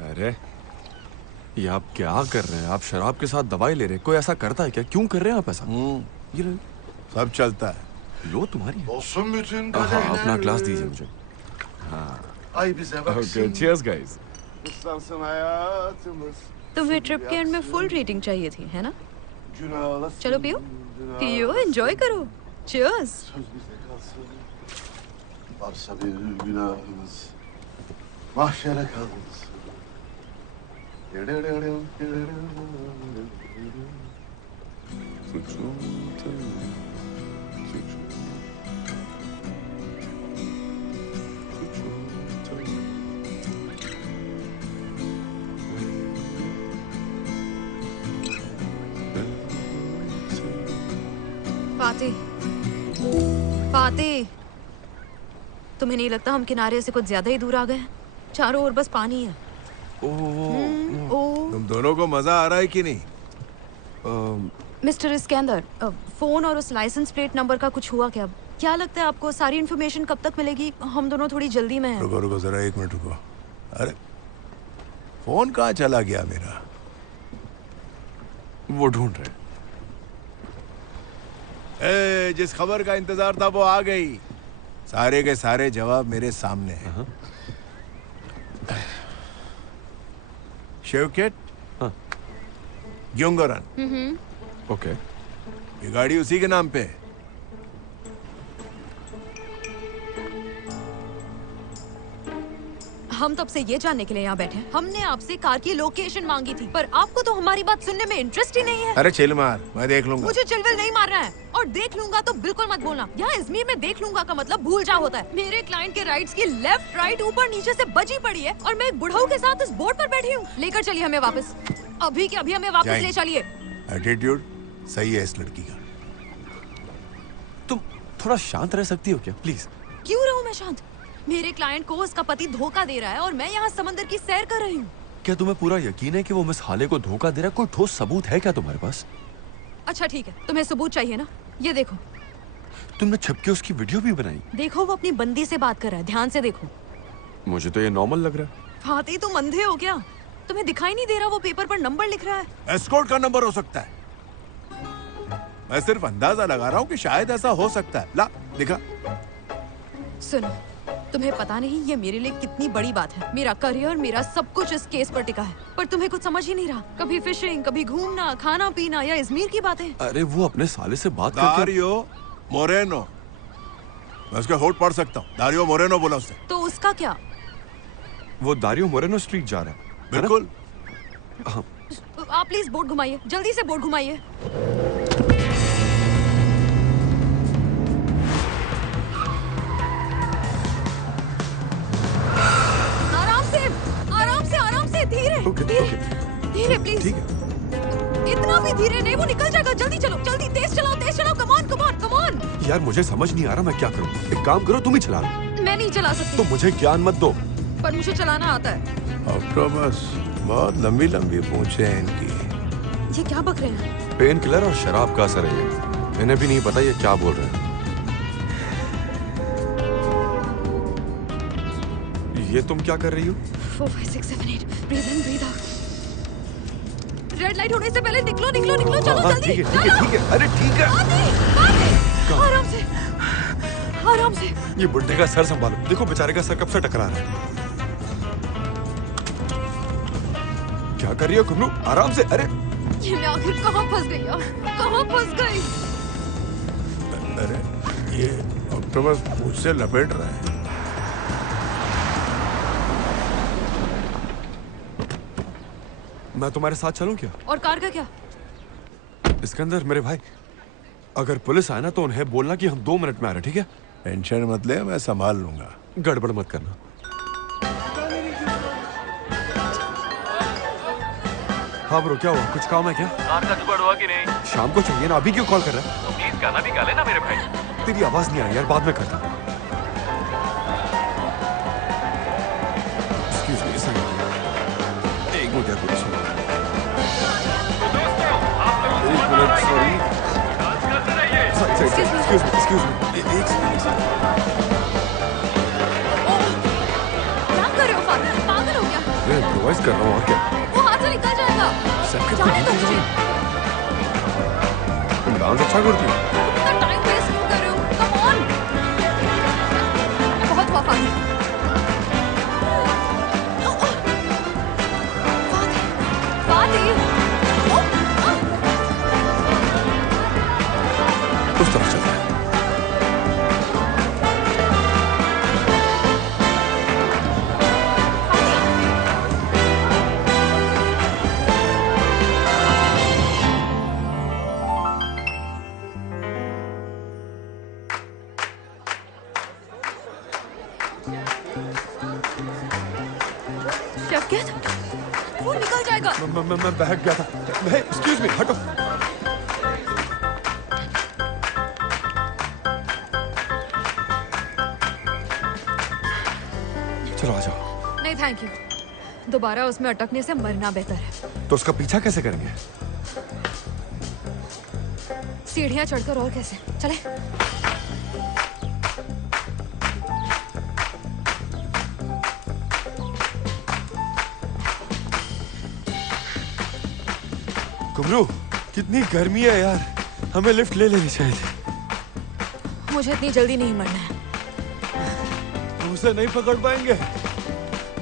अरे ये आप क्या कर रहे हैं? आप शराब के साथ दवाई ले रहे हैं। कोई ऐसा करता है क्या? क्यों कर रहे हैं आप ऐसा? ये लो। सब चलता है। लो तुम्हारी। हाँ, अपना ग्लास दीजिए मुझे। हाँ। Okay, cheers guys. तुम्हें ट्रिप के एंड में फुल रेटिंग चाहिए थी, है ना? चलो पियो, पियो, एंजॉय करो। Cheers. Varsa bir günahımız, mahşere kalırız. Fatih, Fatih, तुम्हें नहीं लगता हम किनारे से कुछ ज्यादा ही दूर आ गए हैं? चारों ओर बस पानी है। तुम दोनों को मजा आ रहा है कि नहीं? मिस्टर इस्कंदर, फोन और उस लाइसेंस प्लेट नंबर का कुछ हुआ क्या? क्या लगता है आपको सारी इन्फॉर्मेशन कब तक मिलेगी? हम दोनों थोड़ी जल्दी में हैं। रुको रुको जरा, एक मिनट रुको। अरे फोन कहाँ चला गया मेरा? वो ढूंढ रहे। जिस खबर का इंतजार था वो आ गई। सारे के सारे जवाब मेरे सामने हैं। शेवकेट, हाँ। ग्योंगोरन। ओके। ये गाड़ी उसी के नाम पे है। हम तब से ये जानने के लिए यहाँ बैठे हैं। हमने आपसे कार की लोकेशन मांगी थी, पर आपको तो हमारी बात सुनने में इंटरेस्ट ही नहीं है। अरे चिल मार, मैं देख लूंगा। मुझे चिलविल नहीं मारना है, और देख लूंगा तो बिल्कुल मत बोलना। यहाँ इज़मीर में देख लूंगा का मतलब भूल जा होता है। मेरे क्लाइंट के राइट्स की लेफ्ट राइट ऊपर नीचे से बजी पड़ी है, और मैं एक बुढ़ऊ के साथ इस बोर्ड पर बैठी हूँ। लेकर चलिए हमें वापस, अभी के अभी हमें वापस ले चलिए। एटीट्यूड सही है इस लड़की का। तुम थोड़ा शांत रह सकती हो क्या प्लीज? क्यों रहूं मैं शांत? मेरे क्लाइंट को उसका पति धोखा दे रहा है, और मैं यहाँ समंदर की सैर कर रही हूँ। क्या तुम्हें पूरा यकीन है कि वो मिस हाले को धोखा दे रहा है? कोई ठोस सबूत है क्या तुम्हारे पास? अच्छा ठीक है, तुम्हें सबूत चाहिए ना? ये देखो। तुमने छुप के उसकी वीडियो भी बनाई? देखो, वो अपनी बंदी से बात कर रहा है, ध्यान से देखो। मुझे तो ये नॉर्मल लग रहा है। फाती, तुम अंधे हो क्या? तुम्हें दिखाई नहीं दे रहा वो पेपर पर नंबर लिख रहा है? एस्कॉर्ट का नंबर हो सकता है। मैं सिर्फ अंदाजा लगा रहा हूँ कि शायद ऐसा हो सकता है। ला दिखा। सुनो, तुम्हें पता नहीं ये मेरे लिए कितनी बड़ी बात है। मेरा करियर, मेरा सब कुछ इस केस पर टिका है, पर तुम्हें कुछ समझ ही नहीं रहा। कभी फिशिंग, कभी घूमना, खाना पीना, या इज़मीर की बातें। अरे वो अपने साले से बात करके। दारियो मोरेनो, मैं उसके होठ पढ़ सकता हूँ। दारियो मोरेनो बोला उसने। तो उसका क्या? वो दारियो मोरेनो स्ट्रीट जा रहा है। बिल्कुल। हाँ। आप प्लीज बोर्ड घुमाइए, जल्दी से बोर्ड घुमाइए। आराम से, धीरे धीरे प्लीज। इतना भी धीरे नहीं, वो निकल जाएगा। जल्दी चलो, जल्दी, तेज चलाओ। कमान। यार मुझे समझ नहीं आ रहा मैं क्या करूं। एक काम करो, तुम ही चला लो। मैं नहीं चला सकती। तो मुझे ज्ञान मत दो। पर मुझे चलाना आता है। ऑक्टोपस, बहुत लंबी पूंछें हैं इनकी। ये क्या बक रहे हैं? पेन किलर और शराब का असर है ये। इन्हें भी नहीं पता ये क्या बोल रहे हैं। ये तुम क्या कर रही हो? 4, 5, 6, 7, 8, ब्रीथ इन, ब्रीथ आउट। रेड लाइट होने से पहले निकलो, चलो जल्दी। ठीक है। अरे ठीक है। आराम से। ये बुड्ढे का सर संभालो। देखो बेचारे का सर कब से टकरा रहा है। क्या कर रही हो कुमरू? आराम से। अरे ये मैं आखिर कहाँ फंस गई? अरे ये ऑक्टोपस मुझसे लपेट रहा है। मैं तुम्हारे साथ चलूं क्या? और कार का क्या? इसके अंदर मेरे भाई, अगर पुलिस आए ना तो उन्हें बोलना कि हम 2 मिनट में आ रहे, ठीक है? टेंशन मत ले, मैं संभाल लूंगा। गड़बड़ मत करना। हाँ ब्रो, क्या हुआ? कुछ काम है क्या? कार का जुगाड़ हुआ कि नहीं? शाम को चाहिए ना, अभी क्यों कॉल कर रहा है? तो प्लीज गाना भी गा लेना मेरे भाई। तेरी आवाज नहीं आई यार, बाद में करता हूँ। Excuse me, एक मिनट यार, sorry। Excuse me। एक क्या कर रहे हो फादर? पागल हो गया? मैं improvise कर रहा हूँ और क्या? वो हाथ से निकल जाएगा। जाने दो मुझे। तुम डांस अच्छा करती हो। इतना टाइम वेस्ट क्यों कर रहे हो? Come on. बहुत हुआ फादर। उस तरफ चलते हैं। शफ़क़त, वो निकल जाएगा। मैं बहक गया था। एक्सक्यूज मी, हटो। चलो आ जाओ। नहीं थैंक यू, दोबारा उसमें अटकने से मरना बेहतर है। तो उसका पीछा कैसे करेंगे? सीढ़ियां चढ़कर और कैसे? चले। कुमरू, कितनी गर्मी है यार, हमें लिफ्ट ले लेनी चाहिए थी। मुझे इतनी जल्दी नहीं मरना है। से नहीं पकड़ पाएंगे।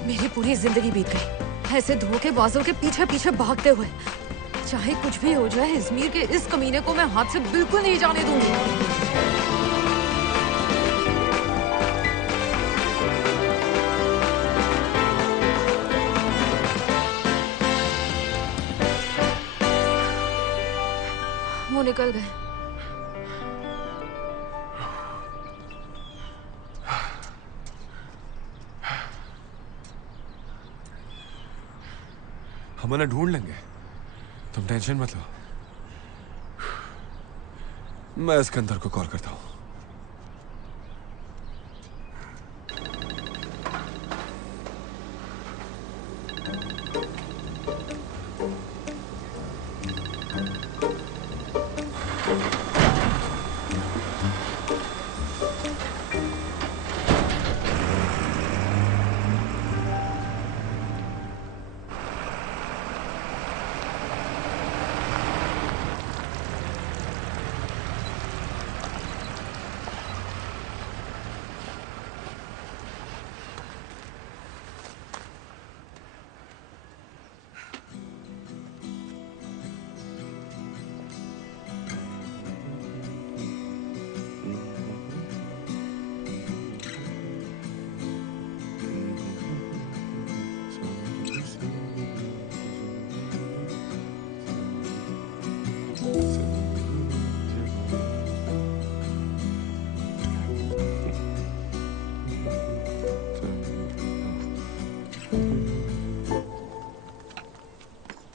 मेरी पूरी जिंदगी बीत गई ऐसे धोखेबाजों के पीछे पीछे भागते हुए। चाहे कुछ भी हो जाए, इज़मीर के इस कमीने को मैं हाथ से बिल्कुल नहीं जाने दूंगी। वो निकल गए। हम उन्हें ढूंढ लेंगे, तुम टेंशन मत लो। मैं सिकंदर को कॉल करता हूँ।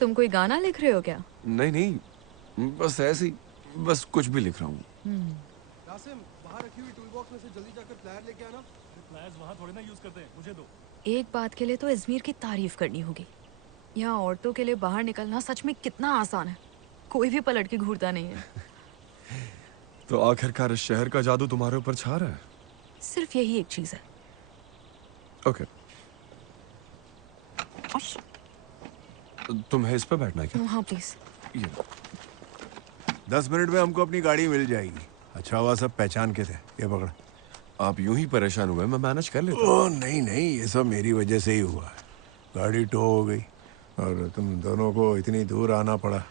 तुम कोई गाना लिख रहे हो क्या? नहीं नहीं, बस ऐसे ही, बस कुछ भी लिख रहा हूँ। कासिम, बाहर रखी हुई टूल बॉक्स में से जल्दी जाकर प्लायर लेके आना। प्लायर्स वहाँ थोड़ी ना यूज करते हैं, मुझे दो। एक बात के लिए तो इज़मीर की तारीफ करनी होगी। यहाँ औरतों के लिए बाहर निकलना सच में कितना आसान है। कोई भी पलट के घूरता नहीं है। तो आखिरकार इस शहर का जादू तुम्हारे ऊपर छा रहा है। सिर्फ यही एक चीज है। ओके, तुम्हें इस पे बैठना है क्या? हाँ प्लीज। ये 10 मिनट में हमको अपनी गाड़ी मिल जाएगी। अच्छा हुआ सब पहचान के थे। ये पकड़। आप यूं ही परेशान हुए, मैं मैनेज कर लेता हूँ। नहीं नहीं, ये सब मेरी वजह से ही हुआ है। गाड़ी टो हो गई और तुम दोनों को इतनी दूर आना पड़ा।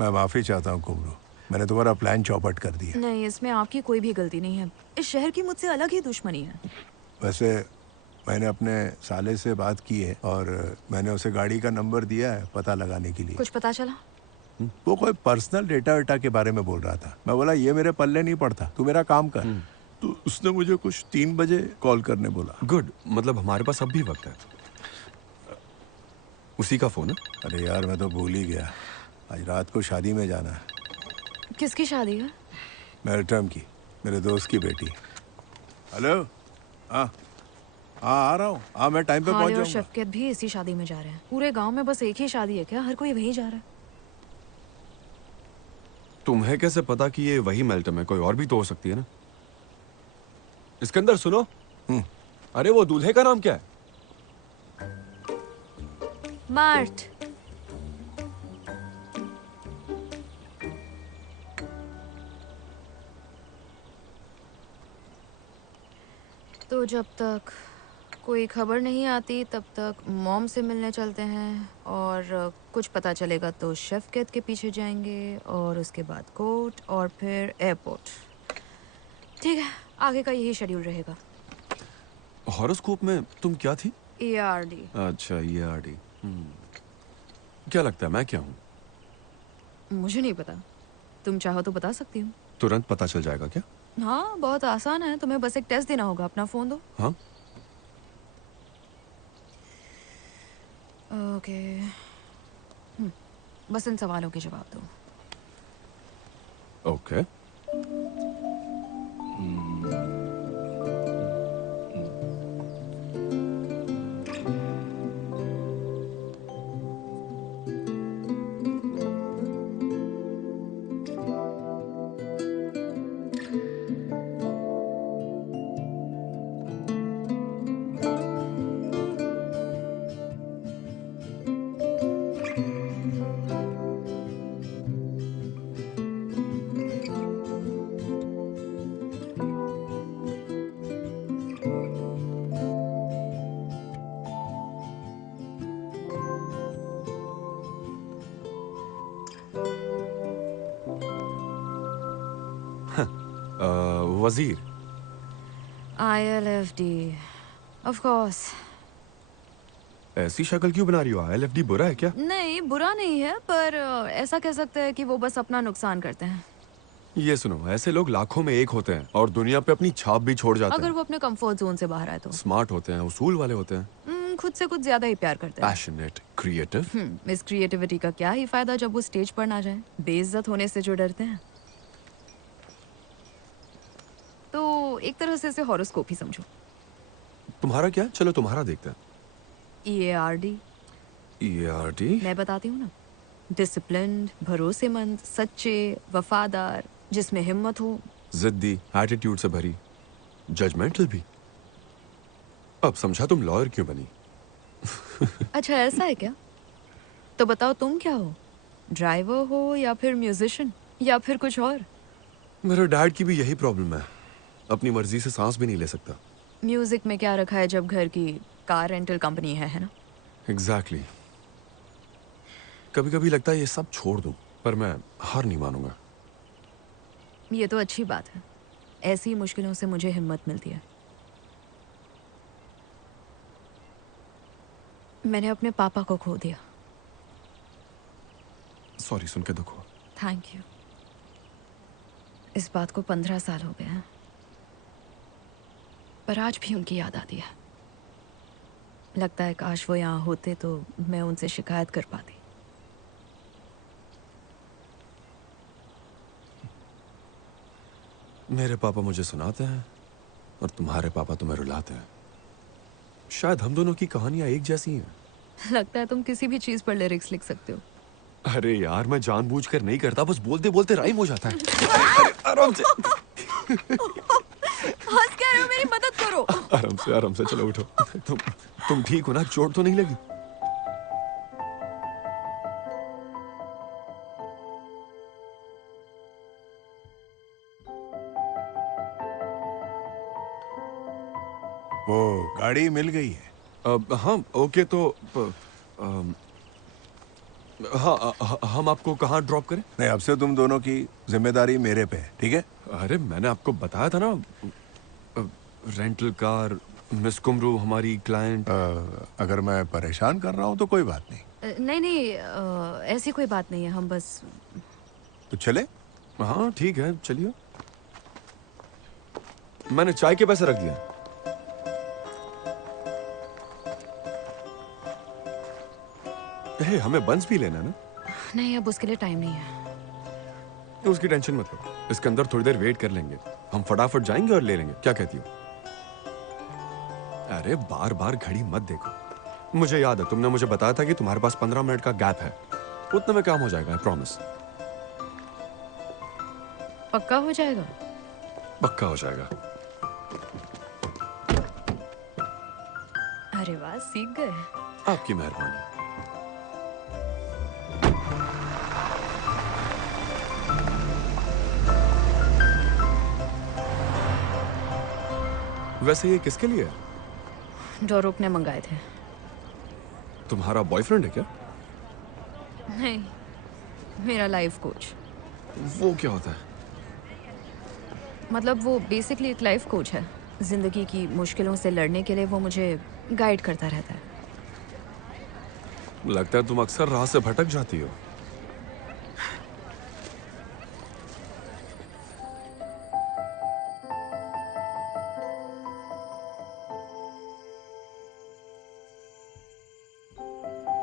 मैं माफी चाहता हूँ कुमरू, मैंने तुम्हारा प्लान चौपट कर दिया। नहीं, इसमें आपकी कोई भी गलती नहीं है। इस शहर की मुझसे अलग ही दुश्मनी है। वैसे मैंने अपने साले से बात की है और मैंने उसे गाड़ी का नंबर दिया है पता लगाने के लिए। कुछ पता चला? वो कोई पर्सनल डेटा वेटा के बारे में बोल रहा था। मैं बोला ये मेरे पल्ले नहीं पड़ता, तू मेरा काम कर। तो उसने मुझे कुछ 3 बजे कॉल करने बोला। गुड, मतलब हमारे पास अब भी वक्त है। उसी का फोन है? अरे यार मैं तो भूल ही गया, आज रात को शादी में जाना है। किसकी शादी है? मेल्टम की, मेरे दोस्त की बेटी। हेलो, हाँ हाँ आ रहा हूँ। हाँ मैं टाइम पे पहुँच जाऊँगा। शफकत भी इसी शादी में जा रहे हैं। पूरे गांव में बस एक ही शादी है क्या? हर कोई वहीं जा रहा है। तुम्हें कैसे पता कि ये वही मेल्टम है? कोई और भी तो हो सकती है ना। सिकंदर सुनो, अरे वो दूल्हे का नाम क्या है? मार्ट। तो जब तक कोई खबर नहीं आती तब तक मॉम से मिलने चलते हैं, और कुछ पता चलेगा तो शफकत के पीछे जाएंगे, और उसके बाद कोर्ट और फिर एयरपोर्ट। ठीक है, आगे का यही शेड्यूल रहेगा। हॉरोस्कोप में तुम क्या थी? ERD। अच्छा ERD। क्या लगता है मैं क्या हूँ? मुझे नहीं पता, तुम चाहो तो बता सकती हूँ। तुरंत पता चल जाएगा क्या? हाँ बहुत आसान है, तुम्हें बस एक टेस्ट देना होगा। अपना फोन दो। हाँ ओके, बस इन सवालों के जवाब दो। ओके। वजीर। ILFD, of course. ऐसी शक्ल क्यों बना रही हो? ILFD बुरा है क्या? नहीं, बुरा नहीं है, पर ऐसा कह सकते हैं कि वो बस अपना नुकसान करते हैं। ये सुनो, ऐसे लोग लाखों में एक होते हैं और दुनिया पे अपनी छाप भी छोड़ जाते अगर हैं। वो अपने कंफर्ट जोन से बाहर आए तो। स्मार्ट होते हैं, उसूल वाले होते हैं, खुद से कुछ ज्यादा ही प्यार करते हैं। Passionate, creative. इस क्रिएटिविटी का क्या ही फायदा जब वो स्टेज पर ना जाए, बेइज्जत होने से जो डरते हैं। तो एक तरह से इसे हॉरोस्कोप ही समझो। तुम्हारा क्या? चलो तुम्हारा देखते हैं। EARD। EARD? मैं बताती हूँ ना। डिसिप्लिन्ड, भरोसेमंद, सच्चे, वफादार, जिसमें हिम्मत हो, जिद्दी, एटीट्यूड से भरी, जजमेंटल भी। अब समझा तुम लॉयर क्यों बनी। अच्छा ऐसा है क्या? तो बताओ तुम क्या हो? ड्राइवर हो या फिर म्यूजिशियन या फिर कुछ और? मेरे डैड की भी यही प्रॉब्लम है, अपनी मर्जी से सांस भी नहीं ले सकता। म्यूजिक में क्या रखा है जब घर की कार रेंटल कंपनी है ना? एग्जैक्टली। कभी कभी लगता है ये सब छोड़ दूं, पर मैं हार नहीं मानूंगा। ये तो अच्छी बात है। ऐसी मुश्किलों से मुझे हिम्मत मिलती है। मैंने अपने पापा को खो दिया। सॉरी, सुन के दुख हुआ। Thank you. इस बात को 15 साल हो गए हैं, पर आज भी उनकी याद आती है। लगता है काश वो यहाँ होते तो मैं उनसे शिकायत कर पाती। मेरे पापा मुझे सुनाते हैं और तुम्हारे पापा तुम्हें रुलाते हैं। शायद हम दोनों की कहानियां एक जैसी हैं। लगता है तुम किसी भी चीज पर लिरिक्स लिख सकते हो। अरे यार, मैं जानबूझकर नहीं करता, बस बोलते बोलते राइम हो जाता है। आराम से। हंस कह रहे हो, मेरी मदद करो। आराम से चलो उठो। तुम ठीक हो ना? चोट तो नहीं लगी? वो गाड़ी मिल गई है? हाँ, ओके तो हाँ, हम आपको कहाँ ड्रॉप करें? नहीं, अब से तुम दोनों की जिम्मेदारी मेरे पे है, ठीक है? अरे मैंने आपको बताया था ना, रेंटल कार, मिस कुमरू हमारी क्लाइंट। अगर मैं परेशान कर रहा हूँ तो कोई बात नहीं। नहीं, ऐसी कोई बात नहीं है। हम बस तो चले? हाँ ठीक है, चलिए। मैंने चाय के पैसे रख दिया। हमें बंस भी लेना ना? नहीं, अब उसके लिए टाइम नहीं है। तो उसकी टेंशन मत लो, इसके अंदर थोड़ी देर वेट कर लेंगे। हम फटाफट जाएंगे और ले लेंगे। क्या कहती हो? अरे बार बार घड़ी मत देखो। मुझे याद है, तुमने मुझे बताया था कि तुम्हारे पास 15 मिनट का गैप है। उतने में काम हो जाएगा, प्रॉमिस। पक्का हो जाएगा? पक्का हो जाएगा। अरे वाह, सीख गए। आपकी मेहरबानी। वैसे ये किसके लिए है? डोरुक ने मंगाए थे। तुम्हारा बॉयफ्रेंड है क्या? नहीं, मेरा लाइफ कोच। वो क्या होता है? मतलब वो बेसिकली एक लाइफ कोच है। जिंदगी की मुश्किलों से लड़ने के लिए वो मुझे गाइड करता रहता है। लगता है तुम अक्सर राह से भटक जाती हो।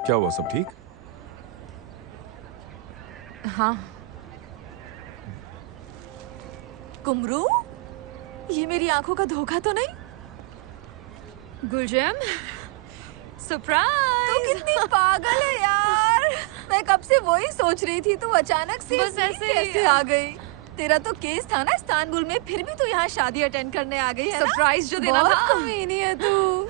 क्या हुआ, सब ठीक? हाँ। कुमरू, ये मेरी आंखों का धोखा तो नहीं? गुलजैम, सरप्राइज! तू कितनी पागल है यार। मैं कब से वही सोच रही थी, तू अचानक से बस ऐसे कैसे आ गई? तेरा तो केस था ना इस्तांबुल में, फिर भी तू यहाँ शादी अटेंड करने आ गई है ना? सरप्राइज जो देना बहुत था। कमीनी है तू।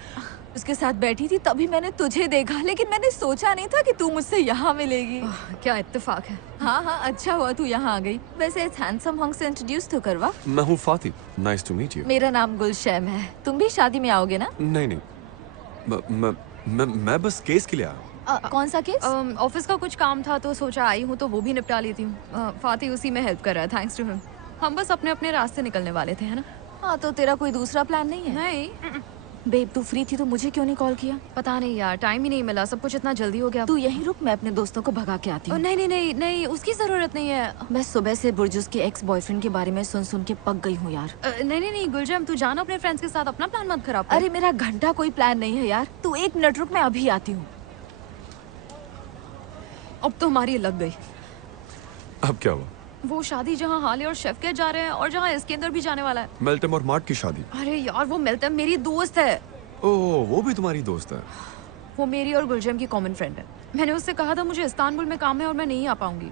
उसके साथ बैठी थी तभी मैंने तुझे देखा, लेकिन मैंने सोचा नहीं था कि तू मुझसे यहाँ मिलेगी। क्या इत्तेफाक है। हाँ, अच्छा हुआ तू यहाँ आ गई। वैसे इस हैंडसम हंग से इंट्रोड्यूस तो करवा। मैं हूँ Fatih, nice to meet you. मेरा नाम गुलशैम है। तुम भी शादी में आओगे ना? नहीं, मैं बस केस के लिए आया हूँ। कौन सा केस? ऑफिस का कुछ काम था तो सोचा आई हूँ तो वो भी निपटा लेती हूँ। फातिह उसी में हेल्प कर रहा है, थैंक्स टू हिम। हम बस अपने अपने रास्ते निकलने वाले थे, है ना? हाँ, तो तेरा कोई दूसरा प्लान नहीं है? नहीं। बेब, तू फ्री थी तो मुझे क्यों नहीं कॉल किया? पता नहीं यार, टाइम ही नहीं मिला, सब कुछ इतना जल्दी हो गया। तू यहीं रुक, मैं अपने दोस्तों को भगा के आती हूँ। नहीं नहीं नहीं नहीं, उसकी जरूरत नहीं है। मैं सुबह से बुर्जुस के एक्स बॉयफ्रेंड के बारे में सुन सुन के पक गई हूँ यार। नहीं नहीं नहीं गुलजम, तू जाना अपने फ्रेंड्स के साथ, अपना प्लान मत खराब कर। अरे मेरा घंटा कोई प्लान नहीं है यार, तू 1 मिनट रुक, मैं अभी आती हूँ। अब तो हमारी लग गई। अब क्या हुआ? वो शादी जहाँ हाले और शेफकेट जा रहे हैं और जहाँ इसके अंदर भी जाने वाला है। मेल्टम और मार्ट की शादी? अरे यार, वो मेल्टम मेरी दोस्त है। ओह, वो भी तुम्हारी दोस्त है? वो मेरी और गुलजम की कॉमन फ्रेंड है। मैंने उससे कहा था मुझे इस्तांबुल में काम है और मैं नहीं आ पाऊंगी।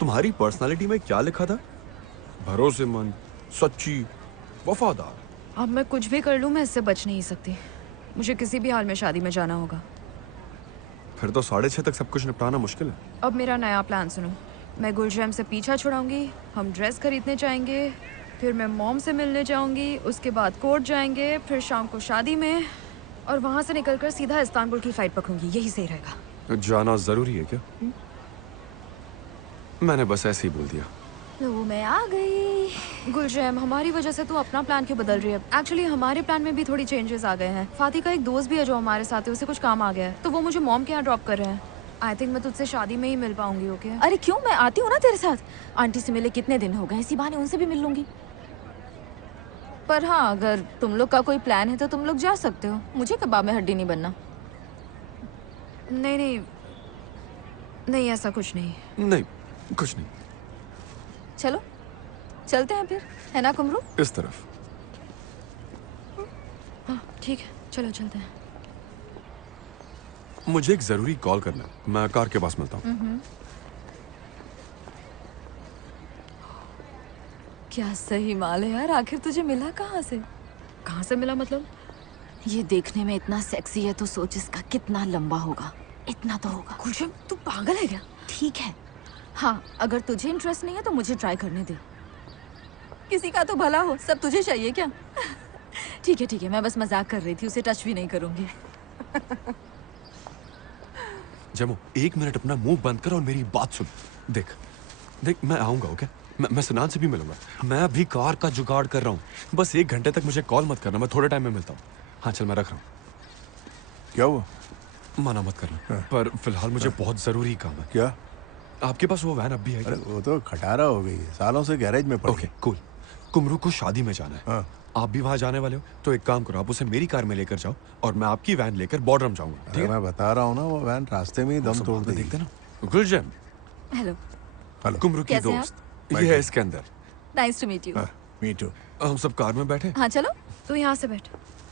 तुम्हारी पर्सनालिटी में क्या लिखा था? भरोसेमंद, सच्ची, वफादार। अब मैं कुछ भी कर लूं, मैं इससे बच नहीं सकती। मुझे किसी भी हाल में शादी में जाना होगा। फिर तो 6:30 तक सब कुछ निपटाना मुश्किल है। अब मेरा नया प्लान सुनो। मैं गुलजैम से पीछा छुड़ाऊंगी, हम ड्रेस खरीदने जाएंगे, फिर मैं मॉम से मिलने जाऊंगी, उसके बाद कोर्ट जाएंगे, फिर शाम को शादी में, और वहां से निकलकर सीधा इस्तांबुल की फ्लाइट पकड़ूंगी। यही सही रहेगा। जाना जरूरी है क्या? मैंने बस ऐसे ही बोल दिया। लो, मैं आ गई। गुलजैम, हमारी वजह से तू अपना प्लान क्यों बदल रही है? एक्चुअली हमारे प्लान में भी थोड़ी चेंजेस आ गए हैं। फाती का एक दोस्त भी है जो हमारे साथ है, उसे कुछ काम आ गया है, तो वो मुझे मॉम के यहाँ ड्रॉप कर रहे हैं। आई थिंक मैं तुझसे शादी में ही मिल पाऊंगी। ओके? अरे क्यों, मैं आती हूँ ना तेरे साथ। आंटी से मिले कितने दिन हो गए, इसी बहाने उनसे भी मिल लूंगी। पर हाँ, अगर तुम लोग का कोई प्लान है तो तुम लोग जा सकते हो, मुझे कबाब में हड्डी नहीं बनना। नहीं नहीं नहीं, ऐसा कुछ नहीं। नहीं, कुछ नहीं। चलो चलते हैं फिर, है ना कुमरू? इस तरफ। हाँ ठीक है, चलो चलते हैं। मुझे एक जरूरी कॉल करना है, मैं कार के पास मिलता हूँ। क्या सही माल है यार, आखिर तुझे मिला कहाँ से? कहाँ से मिला मतलब? ये देखने में इतना सेक्सी है तो सोच इसका कितना लंबा होगा। इतना तो होगा। गुलशन, तू पागल है क्या? ठीक है, हाँ, अगर तुझे इंटरेस्ट नहीं है तो मुझे ट्राई करने दे। किसी का तो भला हो, सब तुझे चाहिए क्या? ठीक है, मैं बस मजाक कर रही थी, उसे टच भी नहीं करूंगी। जमो, 1 मिनट अपना मुंह बंद कर और मेरी बात सुन। देख देख, मैं आऊंगा, ओके? मैं सुनान से भी मिलूंगा। मैं अभी कार का जुगाड़ कर रहा हूँ, बस 1 घंटे तक मुझे कॉल मत करना, मैं थोड़े टाइम में मिलता हूँ। हाँ चल, मैं रख रहा हूँ। क्या हुआ? मना मत करना, पर फिलहाल मुझे बहुत जरूरी काम है। क्या? आपके पास वो वैन अब भी है? अरे वो तो खटारा हो गई है, सालों से गैरेज में पड़ी। Okay cool. कुमरू को शादी में जाना है। हाँ। आप भी वहाँ जाने वाले हो तो एक काम करो, आप उसे मेरी कार में लेकर जाओ और मैं आपकी वैन लेकर बॉर्डरम जाऊंगा। ठीक है? मैं बता रहा हूँ ना, वो वैन रास्ते में ही दम तोड़ देगी। देखते ना। गुलजम, हेलो। कुमरू की कैसे हैं दोस्त, ये है इसके अंदर। Nice to meet you. Me too. हम सब कार में बैठे। हाँ चलो। तू यहाँ से बैठ।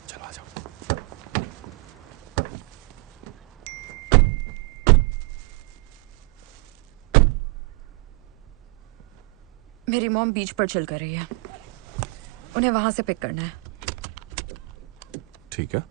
चलो आ जाओ। मेरी मॉम बीच पर चिल कर रही है, उन्हें वहां से पिक करना है। ठीक है।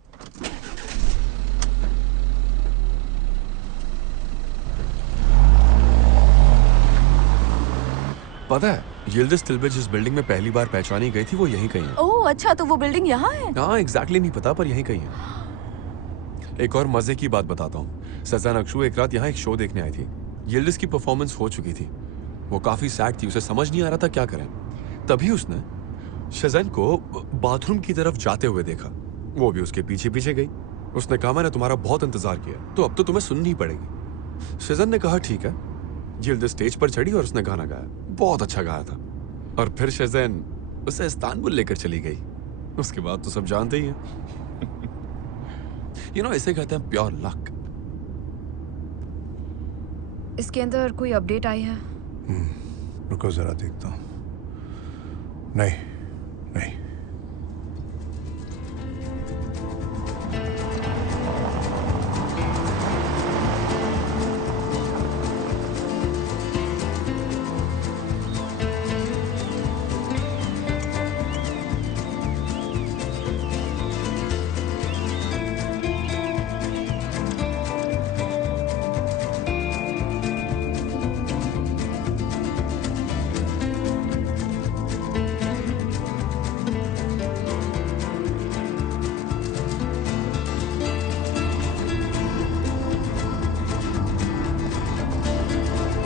पता है, यिल्दिज तिल्बे जिस बिल्डिंग में पहली बार पहचानी गई थी वो यहीं कहीं है। ओह अच्छा, तो वो बिल्डिंग यहाँ है? हाँ एग्जैक्टली नहीं पता, पर यहीं कहीं है। एक और मजे की बात बताता हूँ। सजान अक्षु एक रात यहाँ एक शो देखने आई थी। यिल्दिज की परफॉर्मेंस हो चुकी थी, वो काफी सैड थी, उसे समझ नहीं आ रहा था क्या करें। तभी उसने शज़ैन को बाथरूम की तरफ जाते हुए देखा, वो भी उसके पीछे पीछे गई। उसने कहा मैंने तुम्हारा बहुत इंतजार किया, तो अब तो तुम्हें सुननी पड़ेगी। शज़ैन ने कहा ठीक है। यिल्दिज स्टेज पर चढ़ी और उसने गाना गाया, बहुत अच्छा गाया था। और फिर शज़ैन उसे इस्तांबुल लेकर चली गई। उसके बाद तो सब जानते ही हैं। इसे कहते हैं प्योर लक। इसके अंदर कोई अपडेट आई है? रुको जरा देखता हूँ। नहीं नहीं।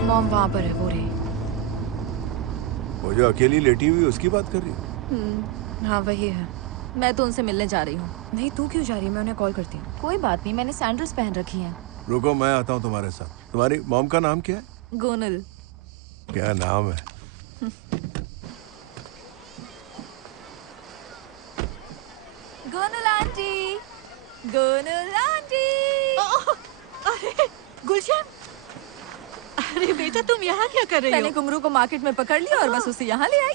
मॉम वहां पर है, वो रही। वो जो अकेली लेटी हुई उसकी बात कर रही हो? हाँ वही है। मैं तो उनसे मिलने जा रही हूँ। नहीं, तू क्यों जा रही है? मैं उन्हें कॉल करती हूँ। कोई बात नहीं, मैंने सैंडल्स पहन रखी हैं। रुको, मैं आता हूँ तुम्हारे साथ। तुम्हारी मॉम का नाम क्या है? गोनल। क्या नाम है? गोनल आंटी, गोनल आंटी। अरे गुलशन, अरे बेटा तुम यहाँ क्या कर रही हो? मैंने गुमरू को मार्केट में पकड़ लिया और बस उसे यहाँ ले आई।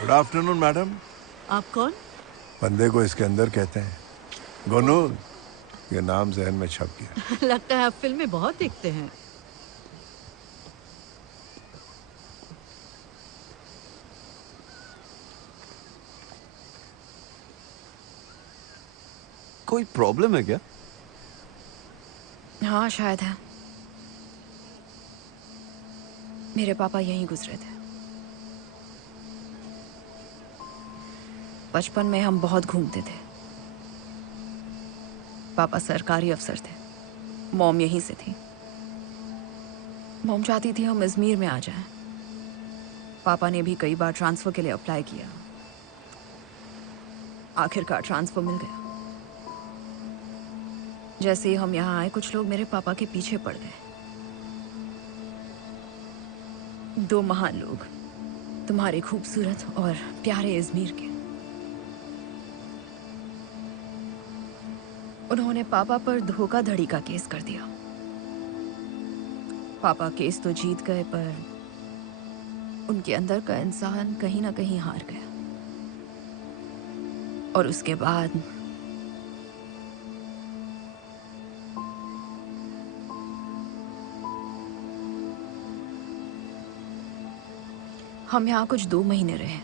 Good afternoon madam. आप कौन? बंदे को इसके अंदर कहते हैं। गोनूल, ये नाम जहन में छप गया। लगता है आप फिल्में बहुत देखते हैं। कोई प्रॉब्लम है क्या? हाँ शायद है। मेरे पापा यहीं गुजरे थे। बचपन में हम बहुत घूमते थे। पापा सरकारी अफसर थे, मॉम यहीं से थी। मॉम चाहती थी हम अजमेर में आ जाएं। पापा ने भी कई बार ट्रांसफर के लिए अप्लाई किया। आखिरकार ट्रांसफर मिल गया। जैसे ही हम यहाँ आए, कुछ लोग मेरे पापा के पीछे पड़ गए। 2 महान लोग, तुम्हारे खूबसूरत और प्यारे अजमेर के। उन्होंने पापा पर धोखाधड़ी का केस कर दिया। पापा केस तो जीत गए, पर उनके अंदर का इंसान कहीं ना कहीं हार गया। और उसके बाद हम यहाँ कुछ 2 महीने रहे।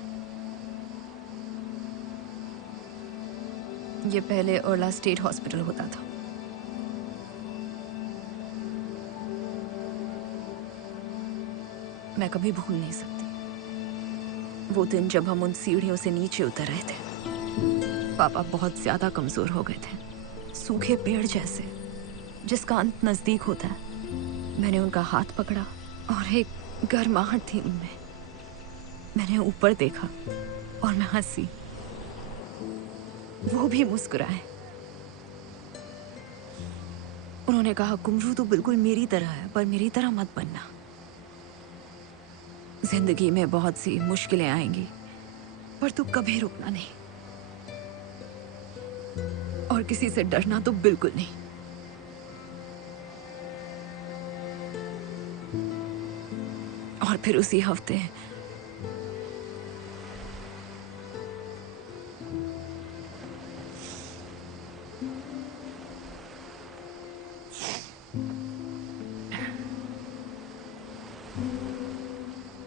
ये पहले ओरला स्टेट हॉस्पिटल होता था। मैं कभी भूल नहीं सकती वो दिन जब हम उन सीढ़ियों से नीचे उतर रहे थे। पापा बहुत ज्यादा कमजोर हो गए थे, सूखे पेड़ जैसे जिसका अंत नजदीक होता है। मैंने उनका हाथ पकड़ा और एक गर्माहट थी उनमें। मैंने ऊपर देखा और मैं हंसी, वो भी मुस्कुराए। उन्होंने कहा, गुमरू तो बिल्कुल मेरी तरह है, पर मेरी तरह मत बनना। जिंदगी में बहुत सी मुश्किलें आएंगी, पर तू कभी रुकना नहीं, और किसी से डरना तो बिल्कुल नहीं। और फिर उसी हफ्ते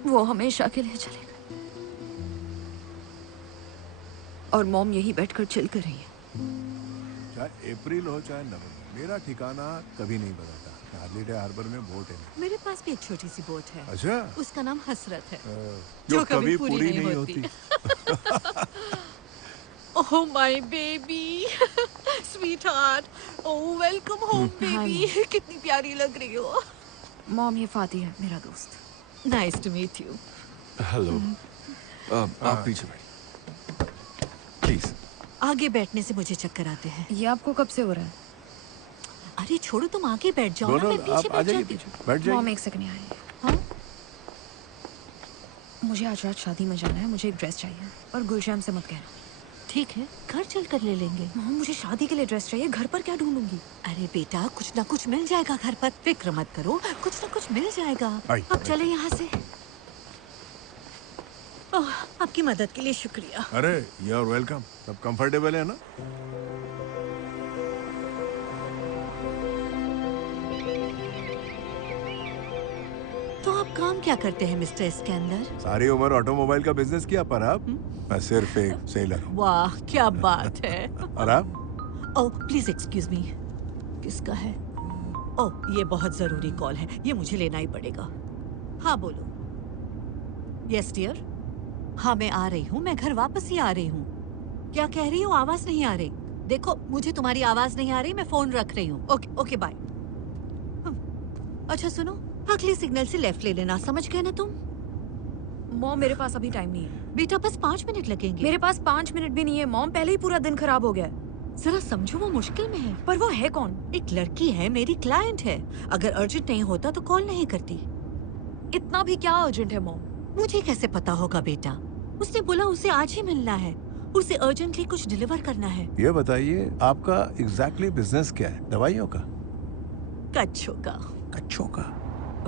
वो हमेशा के लिए चले गए। और मॉम यही बैठकर चिल कर रही है। चाहे अप्रैल हो चाहे नवंबर, मेरा ठिकाना कभी नहीं बदलता। हार्लिडे हार्बर में बोट है। मेरे पास भी एक छोटी सी बोट है। अच्छा? उसका नाम हसरत है, जो कभी पूरी नहीं होती। Oh my baby, sweetheart, oh welcome home baby. कितनी प्यारी लग रही हो। मॉम, ये फाती है, मेरा दोस्त। Nice to meet you. Hello. आप पीछे बैठिए प्लीज। आगे बैठने से मुझे चक्कर आते हैं। ये आपको कब से हो रहा है? अरे छोड़ो, तुम आगे बैठ जाओ ना, मैं पीछे बैठ जाती हूँ। मॉम, एक सेकंड यहाँ आइए। हाँ? मुझे आज रात शादी में जाना है, मुझे एक ड्रेस चाहिए, और गुलशन से मत कहना। ठीक है, घर चल कर ले लेंगे। मॉम, मुझे शादी के लिए ड्रेस चाहिए, घर पर क्या ढूंढूंगी? अरे बेटा, कुछ ना कुछ मिल जाएगा घर पर, फिक्र मत करो, कुछ ना कुछ मिल जाएगा। अब चले यहाँ से। ओह, आपकी मदद के लिए शुक्रिया। अरे यू आर वेलकम। सब कंफर्टेबल है ना? तो आप काम क्या करते हैं मिस्टर इस्कंदर? सारी उम्र ऑटोमोबाइल का बिजनेस किया, पर आप? मैं सिर्फ एक सेलर हूँ। वाह, क्या बात है। और आप? Oh please excuse me. किसका है? ओह, ये बहुत जरूरी कॉल है, ये मुझे लेना ही पड़ेगा। हाँ बोलो। Yes dear. हाँ मैं आ रही हूँ, मैं घर वापस ही आ रही हूँ। क्या कह रही हो? आवाज नहीं आ रही। देखो, मुझे तुम्हारी आवाज नहीं आ रही, मैं फोन रख रही हूँ। Okay okay bye. अच्छा सुनो, अगले सिग्नल से लेफ्ट ले लेना, समझ गए ना तुम? मॉम मेरे पास अभी टाइम नहीं है। बेटा बस 5 मिनट लगेंगे। मेरे पास 5 मिनट भी नहीं है मॉम, पहले ही पूरा दिन खराब हो गया है। जरा समझो, वो मुश्किल में है। पर वो है कौन? एक लड़की है, मेरी क्लाइंट है। अगर अर्जेंट नहीं होता तो कॉल नहीं करती। इतना भी क्या अर्जेंट है मॉम? मुझे कैसे पता होगा बेटा? उसने बोला उसे आज ही मिलना है, उसे अर्जेंटली कुछ डिलीवर करना है। ये बताइए आपका एग्जैक्टली बिजनेस क्या है? दवाइयों का? कच्छों का। कच्छों का?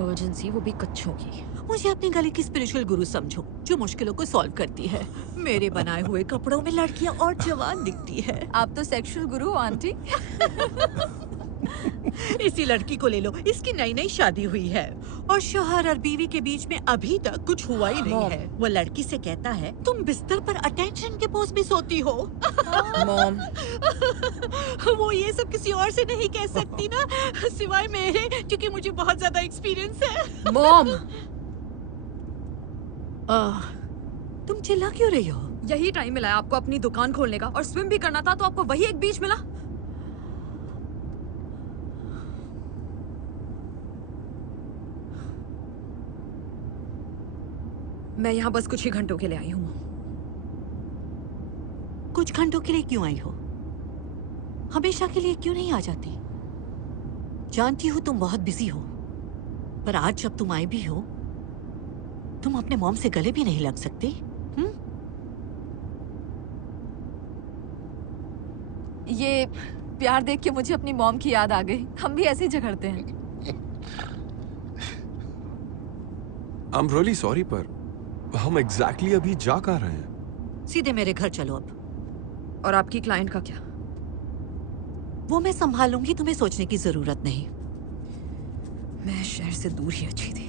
अर्जेंसी, वो भी कच्छों की। मुझे अपने गले की स्पिरिचुअल गुरु समझो, जो मुश्किलों को सॉल्व करती है। मेरे बनाए हुए कपड़ों में लड़कियां और जवान दिखती है। आप तो सेक्सुअल गुरु हो आंटी। इसी लड़की को ले लो, इसकी नई नई शादी हुई है और शौहर और बीवी के बीच में अभी तक कुछ हुआ ही नहीं है। वो लड़की से कहता है तुम बिस्तर पर अटेंशन के पोज में सोती हो। मॉम वो ये सब किसी और से नहीं कह सकती ना, सिवाय मेरे, क्योंकि मुझे बहुत ज्यादा एक्सपीरियंस है। मॉम तुम चिल्ला क्यों रही हो? यही टाइम मिला है आपको अपनी दुकान खोलने का, और स्विम भी करना था तो आपको वही एक बीच मिला। मैं यहाँ बस कुछ ही घंटों के लिए आई हूँ। कुछ घंटों के लिए क्यों आई हो? हमेशा के लिए क्यों नहीं आ जाती? जानती हूँ तुम बहुत बिजी हो, पर आज जब तुम आई भी हो, तुम अपने मॉम से गले भी नहीं लग सकती। ये प्यार देख के मुझे अपनी मॉम की याद आ गई। हम भी ऐसे ही झगड़ते हैं। आई एम रियली सॉरी, पर हम एग्जैक्टली अभी जा कहाँ रहे हैं? सीधे मेरे घर चलो अब। और आपकी क्लाइंट का क्या? वो मैं संभाल लूंगी, तुम्हें सोचने की जरूरत नहीं। मैं शहर से दूर ही अच्छी थी।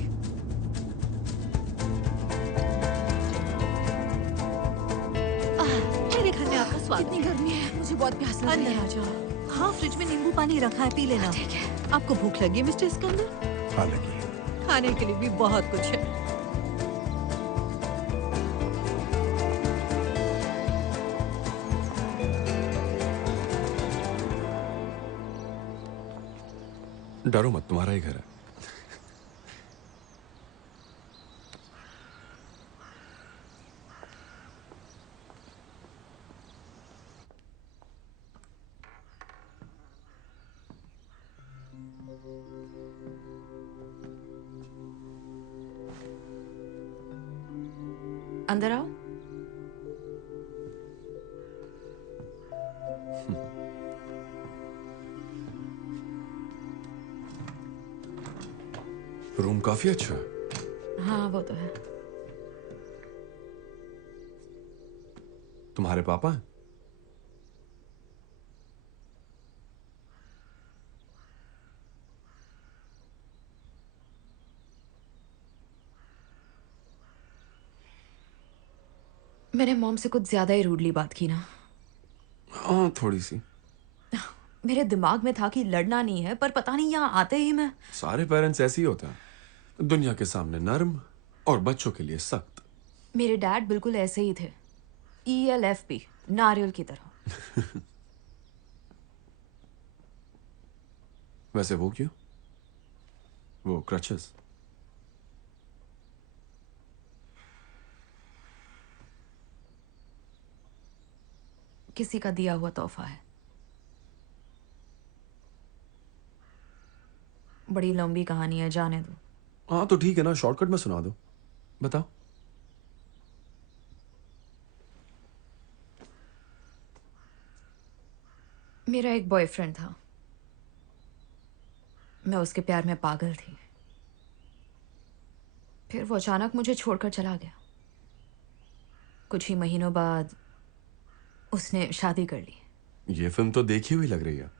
मेरे घर में आपका स्वागत। कितनी गर्मी है, मुझे बहुत प्यास लग रही अंदर है। आ जाओ। हाँ, फ्रिज में नींबू पानी रखा है, पी लेना। ठीक है। आपको भूख लगी है मिस्टर सिकंदर? हाँ लगी। खाने के लिए भी बहुत कुछ है। डरो मत, तुम्हारा ही घर है। अंदर आओ। रूम काफी अच्छा है। हाँ वो तो है। तुम्हारे पापा हैं? मैंने मॉम से कुछ ज्यादा ही रूडली बात की ना। हाँ थोड़ी सी। मेरे दिमाग में था कि लड़ना नहीं है, पर पता नहीं यहाँ आते ही मैं। सारे पेरेंट्स ऐसे ही होता है, दुनिया के सामने नर्म और बच्चों के लिए सख्त। मेरे डैड बिल्कुल ऐसे ही थे, ELFP, नारियल की तरह। वैसे वो क्यों? वो क्रचेस? किसी का दिया हुआ तोहफा है। बड़ी लंबी कहानी है, जाने दो। हाँ तो ठीक है ना, शॉर्टकट में सुना दो। बताओ। मेरा एक बॉयफ्रेंड था, मैं उसके प्यार में पागल थी। फिर वो अचानक मुझे छोड़कर चला गया। कुछ ही महीनों बाद उसने शादी कर ली। ये फिल्म तो देखी हुई लग रही है।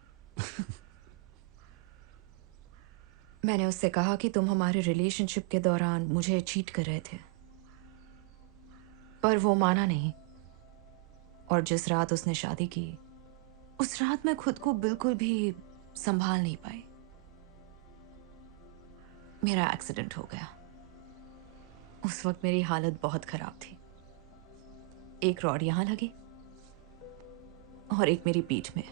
मैंने उससे कहा कि तुम हमारे रिलेशनशिप के दौरान मुझे चीट कर रहे थे, पर वो माना नहीं। और जिस रात उसने शादी की, उस रात मैं खुद को बिल्कुल भी संभाल नहीं पाई। मेरा एक्सीडेंट हो गया। उस वक्त मेरी हालत बहुत खराब थी। एक रॉड यहां लगी और एक मेरी पीठ में।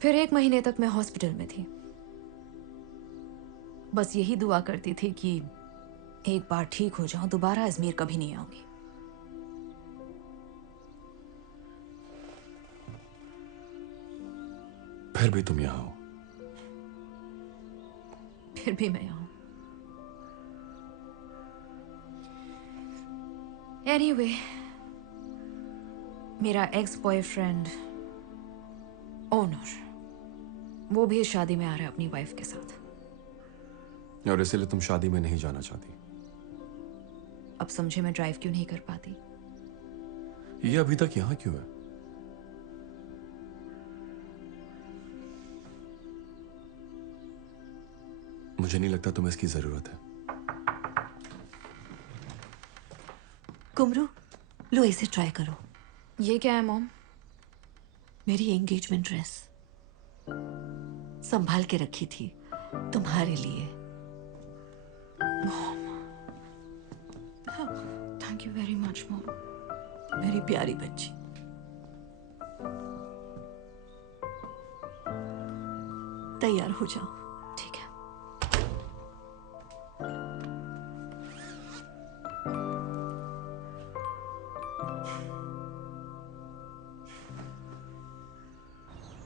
फिर 1 महीने तक मैं हॉस्पिटल में थी। बस यही दुआ करती थी कि एक बार ठीक हो जाऊं दोबारा अजमेर कभी नहीं आऊंगी। फिर भी तुम यहाँ हो। फिर भी मैं आऊं। एनीवे, मेरा एक्स बॉयफ्रेंड ओनर, वो भी इस शादी में आ रहा है अपनी वाइफ के साथ। और इसीलिए तुम शादी में नहीं जाना चाहती? अब समझे मैं ड्राइव क्यों नहीं कर पाती? ये अभी तक यहाँ क्यों है? मुझे नहीं लगता तुम्हें इसकी जरूरत है। कुमरू, लो इसे ट्राई करो। ये क्या है मॉम? मेरी एंगेजमेंट ड्रेस संभाल के रखी थी तुम्हारे लिए। Thank you very much mom. मेरी प्यारी बच्ची। तैयार हो जाओ। ठीक है।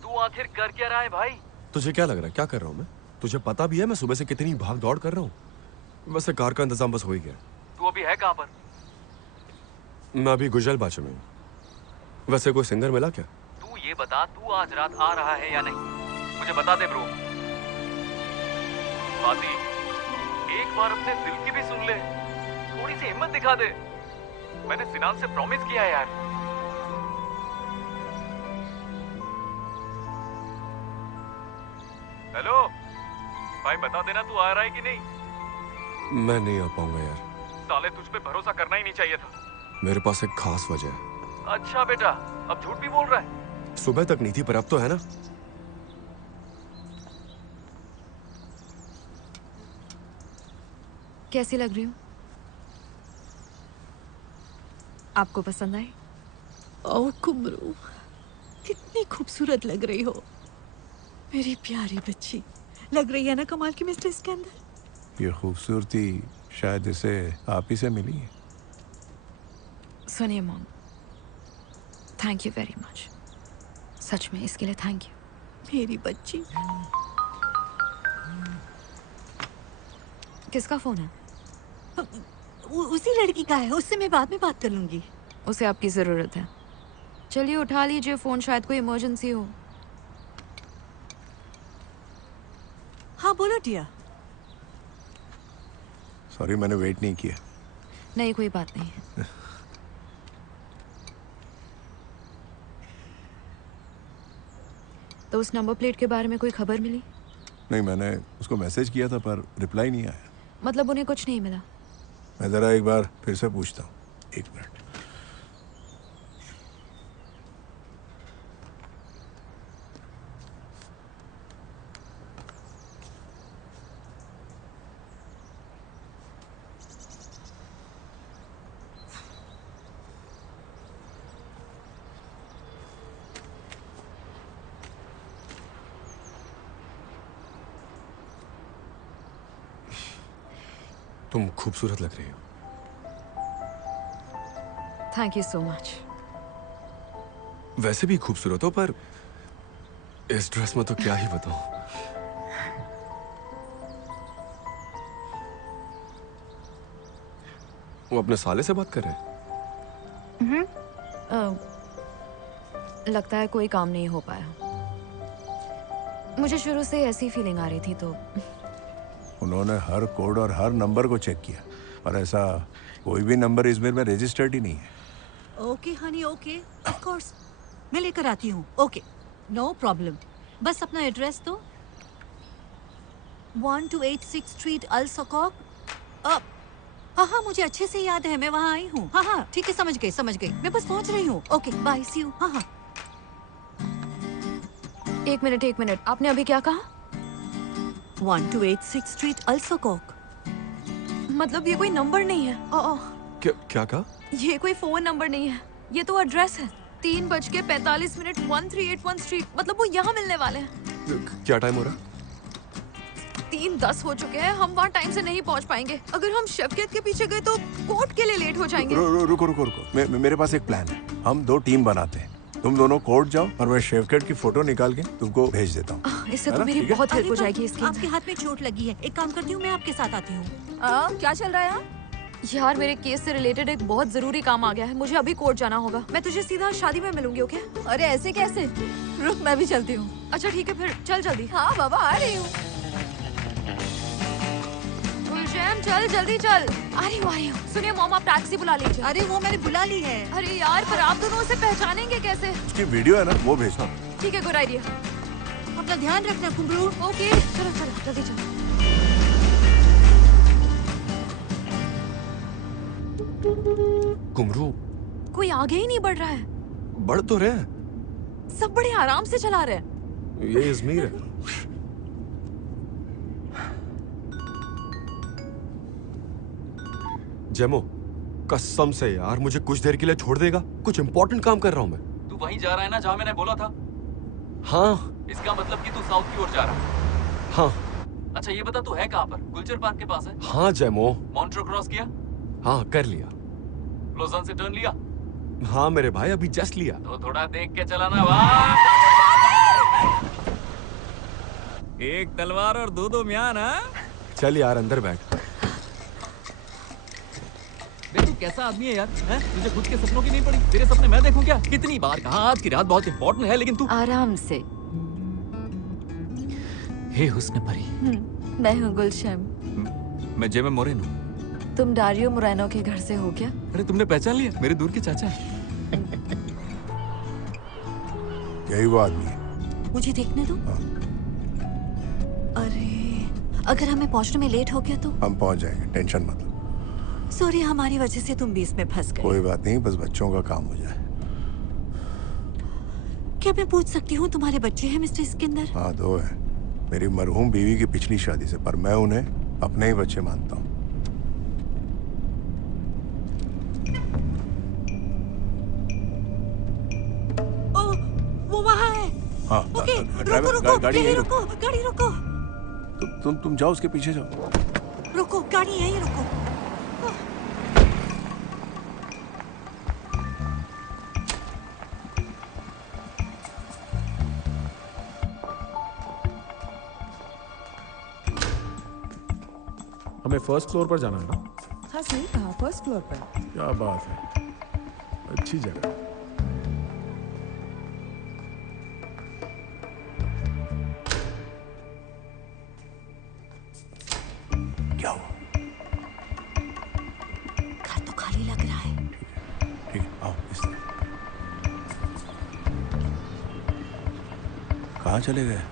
तू आखिर कर क्या रहा है भाई? तुझे क्या लग रहा है क्या कर रहा हूँ मैं? तुझे पता भी है मैं सुबह से कितनी भाग दौड़ कर रहा हूँ। वैसे कार का इंतजाम बस हो ही गया। तू अभी है कहाँ पर? मैं अभी गुजल बाचे में हूँ। वैसे कोई सिंगर मिला क्या? तू ये बता, तू आज रात आ रहा है या नहीं? मुझे बता दे ब्रो। स्वाति, एक बार अपने दिल की भी सुन ले, थोड़ी सी हिम्मत दिखा दे। मैंने सिनान से प्रॉमिस किया है यार। हेलो भाई, बता देना तू आ रहा है कि नहीं? मैं नहीं आ पाऊंगा यार। साले तुझ पे भरोसा करना ही नहीं चाहिए था। मेरे पास एक खास वजह है। अच्छा बेटा, अब झूठ भी बोल रहा है? सुबह तक नहीं थी पर अब तो है ना। कैसी लग रही हूँ? आपको पसंद आई? ओ कुमरू, कितनी खूबसूरत लग रही हो मेरी प्यारी बच्ची। लग रही है ना कमाल की मिस्टर इसके अंदर। ये खूबसूरती शायद इसे आप ही से मिली है। सुनिए mom, thank you very much. सच में इसके लिए थैंक यू। मेरी बच्ची। किसका फोन है? उसी लड़की का है, उससे मैं बाद में बात कर लूंगी। उसे आपकी जरूरत है। चलिए उठा लीजिए फोन, शायद कोई इमरजेंसी हो। हाँ बोलो डिया। सॉरी मैंने वेट नहीं किया। नहीं कोई बात नहीं है। तो उस नंबर प्लेट के बारे में कोई खबर मिली? नहीं, मैंने उसको मैसेज किया था पर रिप्लाई नहीं आया। मतलब उन्हें कुछ नहीं मिला? मैं जरा एक बार फिर से पूछता हूँ। एक मिनट। तुम खूबसूरत लग रही हो। Thank you so much. वैसे भी खूबसूरत हो पर इस ड्रेस में तो क्या ही बताऊं। वो अपने साले से बात कर रहे हैं? लगता है कोई काम नहीं हो पाया। मुझे शुरू से ऐसी फीलिंग आ रही थी तो उन्होंने हर कोड और हर नंबर को चेक किया और ऐसा कोई भी नंबर इजमेर में रजिस्टर्ड ही नहीं है। Okay honey, okay, of course मैं लेकर आती हूँ। Okay, no problem. बस अपना एड्रेस दो। 1286 स्ट्रीट अल सकॉक। हाँ हाँ मुझे अच्छे से याद है, मैं वहाँ आई हूँ। हाँ हाँ ठीक है, समझ गई। मैं बस पहुँच रही हूँ। Okay bye, see you. हाँ हाँ। एक मिनट, आपने अभी क्या कहा? 1286 स्ट्रीट अल सकॉक। मतलब ये कोई नंबर नहीं है। क्या कहा? ये कोई फोन नंबर नहीं है, ये तो एड्रेस है। 3:45 1381 स्ट्रीट। मतलब वो यहाँ मिलने वाले हैं। क्या टाइम हो रहा? 3:10 हो चुके हैं, हम वहाँ टाइम से नहीं पहुँच पाएंगे। अगर हम शफकत के पीछे गए तो कोर्ट के लिए लेट हो जाएंगे। रुको रुको रुको, मेरे पास एक प्लान है। हम 2 टीम बनाते हैं, तुम दोनों कोर्ट जाओ और मैं शेफकेट की फोटो निकाल के तुमको भेज देता हूँ। इससे तो मेरी बहुत हेल्प हो जाएगी इसकी। आपके हाथ में चोट लगी है, एक काम करती हूँ, मैं आपके साथ आती हूँ। क्या चल रहा है यहाँ? यार मेरे केस से रिलेटेड एक बहुत जरूरी काम आ गया है, मुझे अभी कोर्ट जाना होगा। मैं तुझे सीधा शादी में मिलूंगी, ओके? अरे ऐसे कैसे? रुक, मैं भी चलती हूँ। अच्छा ठीक है, फिर चल जल्दी। हाँ बाबा, आ रही हूँ। गुलशन चल जल्दी चल। आ रही हूँ। सुनिए मॉम, आप टैक्सी बुला लीजिए। अरे वो मैंने बुला ली है। अरे यार पर आप दोनों उसे पहचानेंगे कैसे? उसकी वीडियो है ना, वो भेजना। ठीक है, गुड आइडिया। अपना ध्यान रखना कुमरू। ओके चलो चलो जल्दी चलो। कुमरू, कोई आगे ही नहीं बढ़ रहा है। बढ़ तो रहे हैं। सब बड़े आराम से चला रहे हैं। ये इज़मीर है। जेमो, कसम से यार मुझे कुछ देर के लिए छोड़ देगा? कुछ इंपॉर्टेंट काम कर रहा हूँ मैं। तू वहीं जा रहा है ना जहाँ मैंने बोला था? हाँ। इसका मतलब कि तू साउथ की ओर जा रहा है? हाँ। अच्छा ये बता, तू है कहाँ पर? गुलचर पार्क के पास है? हाँ जेमो। मॉन्ट्रो क्रॉस किया? हाँ कर लिया। लोजन से टर्न लिया? हाँ मेरे भाई, अभी जस्ट लिया। तो थोड़ा देख के चलाना। वाह, एक तलवार और दो म्यान। हाँ चल यार अंदर बैठ। देख तू कैसा आदमी है यार, हैं? तुझे खुद के सपनों की नहीं पड़ी? तेरे सपने मैं देखूं क्या? कितनी बार कहा आज की रात बहुत इंपॉर्टेंट है, लेकिन तू आराम से। हे हुस्न परी। मैं हूँ गुलशन। मैं जेमे मोरेनो। तुम डारियो मोरेनो के घर से हो क्या? अरे तुमने पहचान लिया, मेरे दूर के चाचा। यही वो आदमी है। मुझे देखने दो। अरे अगर हमें पहुंचने में लेट हो गया तो? हम पहुंच जाएंगे, टेंशन मत लो। सॉरी, हमारी वजह से तुम बीच में फंस गए। कोई बात नहीं, बस बच्चों का काम हो जाए। क्या मैं पूछ सकती हूँ तुम्हारे बच्चे हैं मिस्टर सिकंदर? हाँ 2 है, मेरी मरहूम बीवी की पिछली शादी से, पर मैं उन्हें अपने ही बच्चे मानता हूँ। वो वहाँ है। हाँ, ओके, ड्राइवर, रुको, गाड़ी यहीं यहीं रुको, गाड़ी रुको। तुम जाओ, उसके पीछे जाओ। रुको, गाड़ी यहीं रुको। हमें फर्स्ट फ्लोर पर जाना है ना? हाँ सही कहा, फर्स्ट फ्लोर पर। क्या बात है, अच्छी जगह। क्या हुआ? घर तो खाली लग रहा है। ठीक है, आओ इस तरफ। कहाँ चले गए?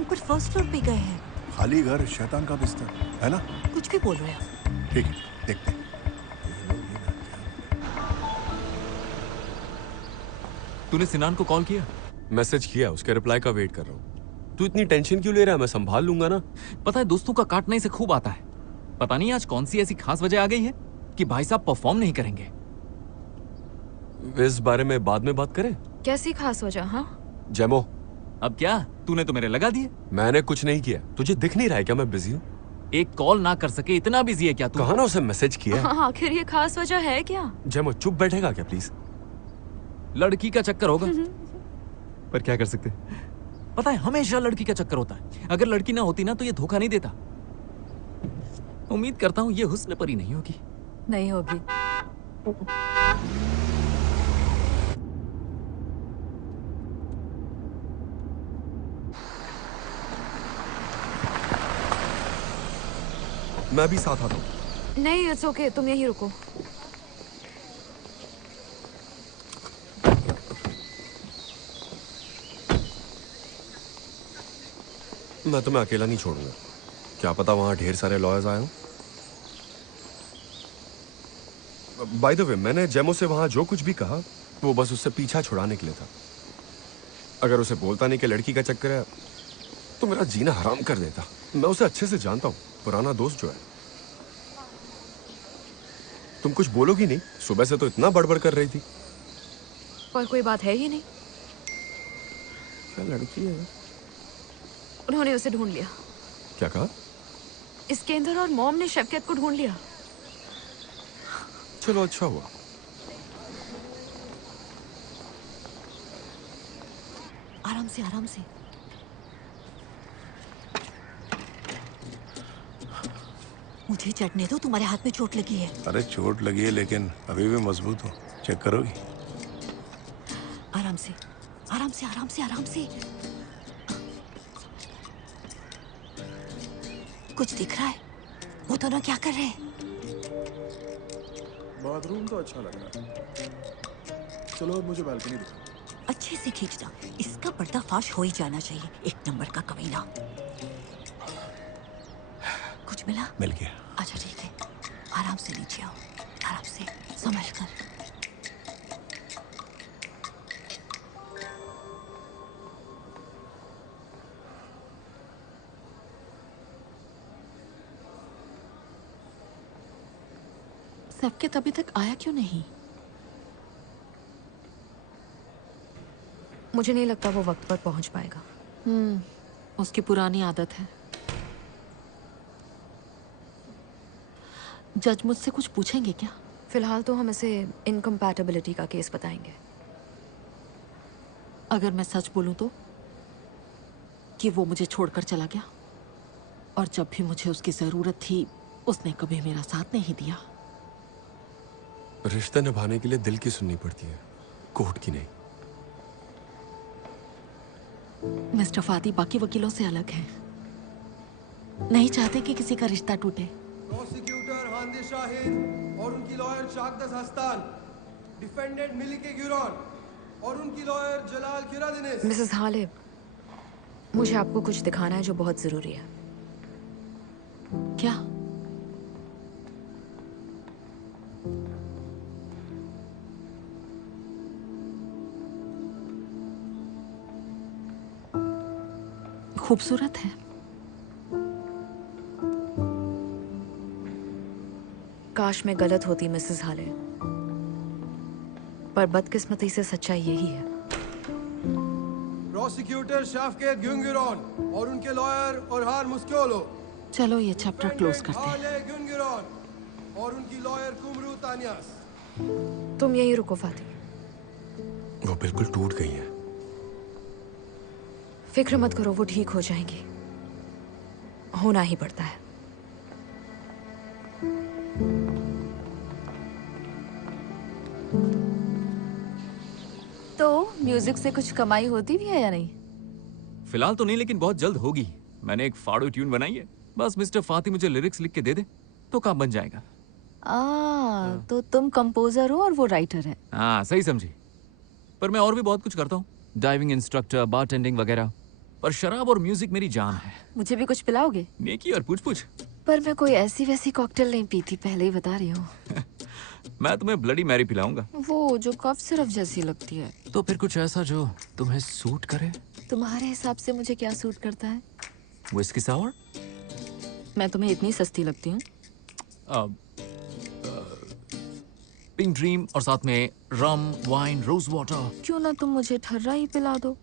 ऊपर फर्स्ट फ्लोर पे गए हैं। खाली घर, शैतान का बिस्तर, है ना? कुछ भी बोल रहे हो। ठीक है, देखते हैं। तूने सिनान को कॉल किया? मैसेज किया, उसके रिप्लाई का वेट कर रहा हूँ। तू इतनी टेंशन क्यों ले रहा है? मैं संभाल लूंगा ना। पता है दोस्तों का काटने से खूब आता है। पता नहीं आज कौन सी ऐसी खास वजह आ गई है कि भाई साहब परफॉर्म नहीं करेंगे। इस बारे में बाद में बात करें। कैसी खास वजह? हाँ जेमो, अब क्या तूने तो मेरे लगा दिए। मैंने कुछ नहीं किया, तुझे दिख नहीं रहा है क्या मैं बिजी हूँ? एक कॉल ना कर सके इतना बिजी है क्या तू? कहा ना उसे मैसेज किया। हाँ, आखिर ये खास वजह है क्या? जेमो चुप बैठेगा क्या प्लीज? लड़की का चक्कर होगा। पर क्या कर सकते? पता है हमेशा लड़की का चक्कर होता है। अगर लड़की ना होती ना तो ये धोखा नहीं देता। उम्मीद करता हूँ ये हुस्न परी नहीं होगी। नहीं होगी। मैं भी साथ आता हूँ। नहीं इट्स ओके, तुम यहीं रुको। मैं तुम्हें अकेला नहीं छोड़ूंगा। क्या पता वहां ढेर सारे लॉयर्स आए हों। बाय द वे, मैंने जेमो से वहां जो कुछ भी कहा वो बस उससे पीछा छुड़ाने के लिए था। अगर उसे बोलता नहीं कि लड़की का चक्कर है तो मेरा जीना हराम कर देता। मैं उसे अच्छे से जानता हूँ, पुराना दोस्त जो है। तुम कुछ बोलोगी नहीं? सुबह से तो इतना बड़बड़ कर रही थी। पर कोई बात है ही नहीं। क्या लड़की है? उन्होंने उसे ढूंढ लिया। क्या कहा? इस्केंदर और मॉम ने शफकत को ढूंढ लिया। चलो अच्छा हुआ। आराम से आराम से। मुझे चटने दो, तुम्हारे हाथ में चोट लगी है। अरे चोट लगी है लेकिन अभी भी मजबूत हो। चेक करोगी? आराम से आराम से आराम से आराम से। कुछ दिख रहा है? वो दोनों क्या कर रहे हैं? बाथरूम तो अच्छा लग रहा है। चलो अब मुझे बालकनी दिखाओ। अच्छे से खींचना, इसका पर्दाफाश हो ही जाना चाहिए। एक नंबर का कमीना। कुछ मिला? मिल गया। अच्छा ठीक है, आराम से नीचे आओ, आराम से, संभल कर। सबके अभी तक आया क्यों नहीं? मुझे नहीं लगता वो वक्त पर पहुंच पाएगा। उसकी पुरानी आदत है। जज मुझसे कुछ पूछेंगे क्या? फिलहाल तो हम इसे इनकम्पैटिबिलिटी का केस बताएंगे। अगर मैं सच बोलूं तो कि वो मुझे छोड़कर चला गया, और जब भी मुझे उसकी जरूरत थी उसने कभी मेरा साथ नहीं दिया। रिश्ता निभाने के लिए दिल की सुननी पड़ती है, कोर्ट की नहीं। मिस्टर फाती बाकी वकीलों से अलग है, नहीं चाहते कि किसी का रिश्ता टूटे। प्रोसिक्यूटर हांदे शाहिद और उनकी लॉयर शाकदस हस्तान, डिफेंडेंट मिलिके गिरोन और उनकी लॉयर जलाल किरादिनिस। मिसेस हालिब, मुझे आपको कुछ दिखाना है जो बहुत जरूरी है। क्या? खूबसूरत है। काश मैं गलत होती मिसेस हाले, पर बदकिस्मती से सच्चाई यही है। प्रोसिक्यूटर शाफकेत गुंगिरोन और उनके लॉयर ओरहान मुस्क्योलो। चलो ये चैप्टर क्लोज करते हैं। हाले गुंगिरोन और उनकी लॉयर कुमरू तानियास। तुम यहीं रुको फाती। वो बिल्कुल टूट गई है। फिक्र मत करो, वो ठीक हो जाएंगी। होना ही पड़ता है। तो म्यूजिक से कुछ कमाई होती भी है या नहीं? फिलहाल तो नहीं, लेकिन बहुत जल्द होगी। मैंने एक फाड़ो ट्यून बनाई है, बस मिस्टर फाती मुझे लिरिक्स लिख के दे दे तो काम बन जाएगा। तो तुम कंपोजर हो और वो राइटर है। हाँ सही समझी। पर मैं और भी बहुत कुछ करता हूँ, डाइविंग इंस्ट्रक्टर, बारटेंडिंग वगैरह। पर शराब और म्यूजिक मेरी जान है। मुझे भी कुछ पिलाओगे? नेकी और पूछ। पर मैं कोई ऐसी वैसी कॉकटेल नहीं पीती, पहले ही बता रही हूँ। मैं तुम्हें ब्लडी मैरी पिलाऊंगा। वो जो कफ सिरप जैसी लगती है। तो फिर कुछ ऐसा जो तुम्हें सूट करे। तुम्हारे हिसाब से मुझे क्या सूट करता है? विस्की सावर? मैं तुम्हें इतनी सस्ती लगती हूँ? पिंक ड्रीम और साथ में रम, वाइन, रोज वाटर। क्यों ना तुम मुझे ठर्रा ही पिला दो।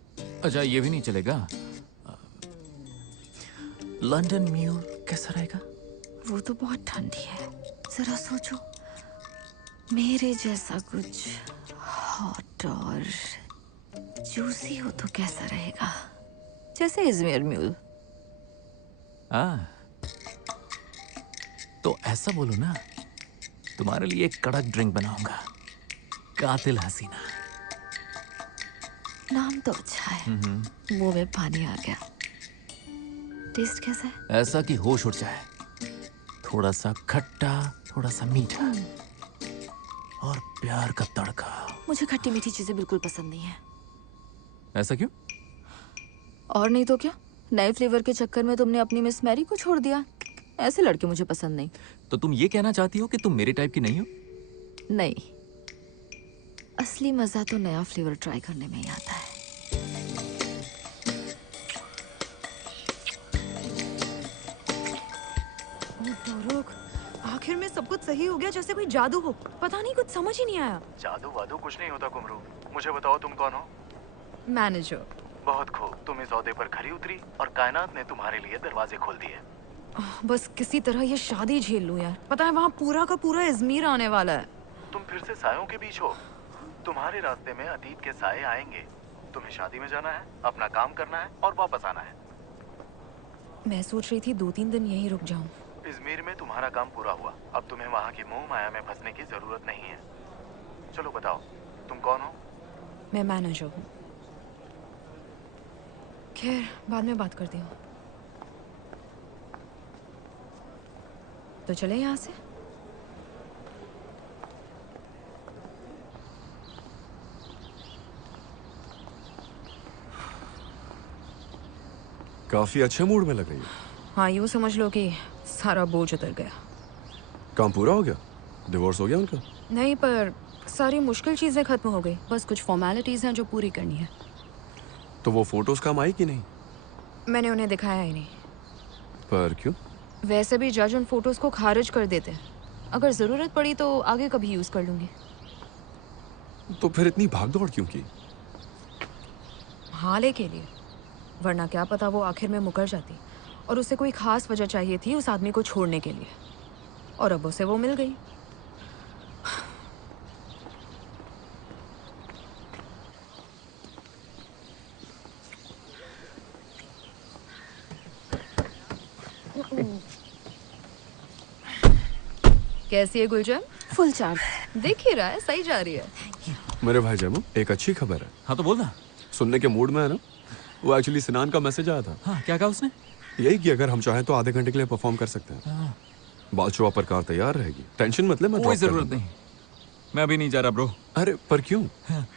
अच्छा ये भी नहीं चलेगा? लंदन म्यूल कैसा रहेगा? वो तो बहुत ठंडी है। जरा सोचो, मेरे जैसा कुछ हॉट और जूसी हो तो कैसा रहेगा? जैसे इजमेर म्यूल। तो ऐसा बोलो ना, तुम्हारे लिए एक कड़क ड्रिंक बनाऊंगा, कातिल हसीना। नाम तो अच्छा है। मुंह में पानी आ गया। टेस्ट कैसा है? ऐसा कि होश उड़ जाए। थोड़ा सा खट्टा, थोड़ा सा मीठा और प्यार का तड़का। मुझे खट्टी मीठी चीजें बिल्कुल पसंद नहीं है। ऐसा क्यों? और नहीं तो क्या, नए फ्लेवर के चक्कर में तुमने अपनी मिस मैरी को छोड़ दिया। ऐसे लड़के मुझे पसंद नहीं। तो तुम ये कहना चाहती हो कि तुम मेरे टाइप की नहीं हो? नहीं, असली मजा तो नया फ्लेवर ट्राई करने में ही आता है। आखिर में सब कुछ सही हो गया, जैसे कोई जादू हो। पता नहीं, कुछ समझ ही नहीं आया। जादू वादू कुछ नहीं होता कुमरू। मुझे बताओ तुम कौन हो? मैनेजर। बहुत खूब, तुम इस औहदे पर खरी उतरी और कायनात ने तुम्हारे लिए दरवाजे खोल दिए। बस किसी तरह ये शादी झेल लूं यार। पता है वहाँ पूरा का पूरा इजमीर आने वाला है। तुम फिर से सायों के बीच हो। तुम्हारे रास्ते में अतीत के साये आएंगे। तुम्हें शादी में जाना है, अपना काम करना है और वापस आना है। मैं सोच रही थी 2-3 दिन यहीं रुक जाऊं। इजमीर में तुम्हारा काम पूरा हुआ। अब तुम्हें वहाँ की मोह माया में फंसने की जरूरत नहीं है। चलो बताओ, तुम कौन हो? मैं मैनेजर हूँ। खैर बाद में बात करती हूँ। तो चले यहाँ से। काफी अच्छे मूड में लग रही है। हाँ यूँ समझ लो कि सारा बोझ उतर गया। काम पूरा हो गया? डिवोर्स हो गया उनका? नहीं, पर सारी मुश्किल चीजें खत्म हो गई। बस कुछ फॉर्मेलिटीज हैं जो पूरी करनी है। तो वो फोटोज काम आई कि नहीं? मैंने उन्हें दिखाया ही नहीं। पर क्यों? वैसे भी जज उन फोटोज को खारिज कर देते हैं। अगर जरूरत पड़ी तो आगे कभी यूज कर लूंगी। तो फिर इतनी भागदौड़ क्यों की? हाले के लिए, वरना क्या पता वो आखिर में मुकर जाती और उसे कोई खास वजह चाहिए थी उस आदमी को छोड़ने के लिए, और अब उसे वो मिल गई। कैसी है गुलजम? Full charge. दिख ही रहा है, सही जा रही है। मेरे भाई जैमू, एक अच्छी खबर है। हाँ तो बोल ना। सुनने के मूड में है ना? वो एक्चुअली सिनान का मैसेज आया था। हाँ, क्या कहा उसने? यही कि अगर हम चाहें तो आधे घंटे के लिए परफॉर्म कर सकते हैं। बालचुआ पर कार तैयार रहेगी, टेंशन मत ले, मैं कोई drop कर जरूरत दूंगा। नहीं, मैं अभी नहीं जा रहा ब्रो। अरे पर क्यों?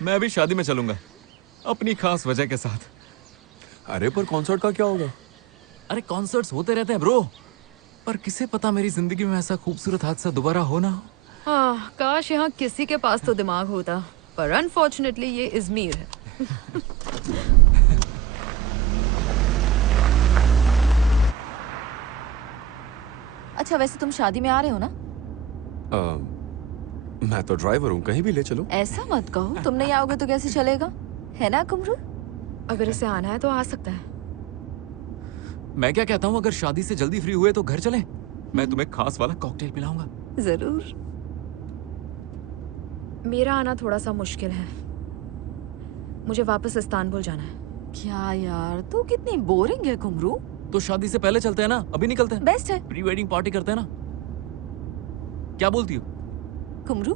मैं अभी शादी में चलूंगा, अपनी खास वजह के साथ। अरे पर कॉन्सर्ट का क्या होगा? अरे कॉन्सर्ट्स होते रहते हैं ब्रो, पर किसे पता मेरी जिंदगी में ऐसा खूबसूरत हादसा दोबारा हो ना हो। हाँ, काश यहाँ किसी के पास तो दिमाग होता, पर अनफॉर्चुनेटली ये इजमीर है। अच्छा वैसे तुम शादी में आ रहे हो ना? मैं तो ड्राइवर हूँ, कहीं भी ले चलो। ऐसा मत कहो, तुम नहीं आओगे तो कैसे चलेगा, है ना कुमरू? अगर इसे आना है तो आ सकता है। मैं क्या कहता हूँ, अगर शादी से जल्दी फ्री हुए तो घर चलें। मैं तुम्हें खास वाला कॉकटेल पिलाऊंगा। जरूर। मेरा आना थोड़ा सा मुश्किल है, मुझे वापस इस्तांबुल जाना है। क्या यार, तू कितनी बोरिंग है कुमरू। तो शादी से पहले चलते हैं ना, अभी निकलते हैं। बेस्ट है। प्री वेडिंग पार्टी करते हैं ना, क्या बोलती हो कुमरू?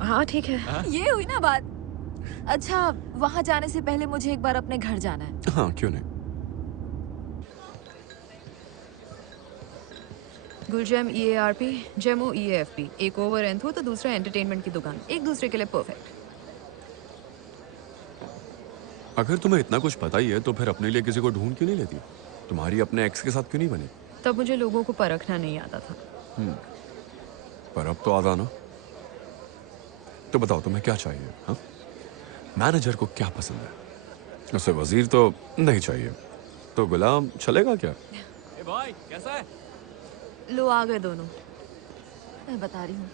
हाँ ठीक है। ये हुई ना बात। अच्छा वहाँ जाने से पहले मुझे एक बार अपने घर जाना है। हाँ क्यों नहीं। गुलजैम EARP, जेमो EAFP। एक ओवर एंथो तो दूसरा एंटरटेनमेंट की दुकान, एक दूसरे के लिए परफेक्ट। अगर तुम्हें इतना कुछ पता ही है तो फिर अपने लिए किसी को ढूंढ क्यों नहीं लेती? तुम्हारी अपने एक्स के साथ क्यों नहीं बनी? तब मुझे लोगों को परखना नहीं आता था। पर अब तो आधा ना। तो बताओ तुम्हें क्या चाहिए? हाँ? मैनेजर को क्या पसंद है? उसे वजीर तो नहीं चाहिए, तो गुलाम चलेगा क्या? ए भाई कैसा है? लो आ गए दोनों। मैं बता रही हूँ,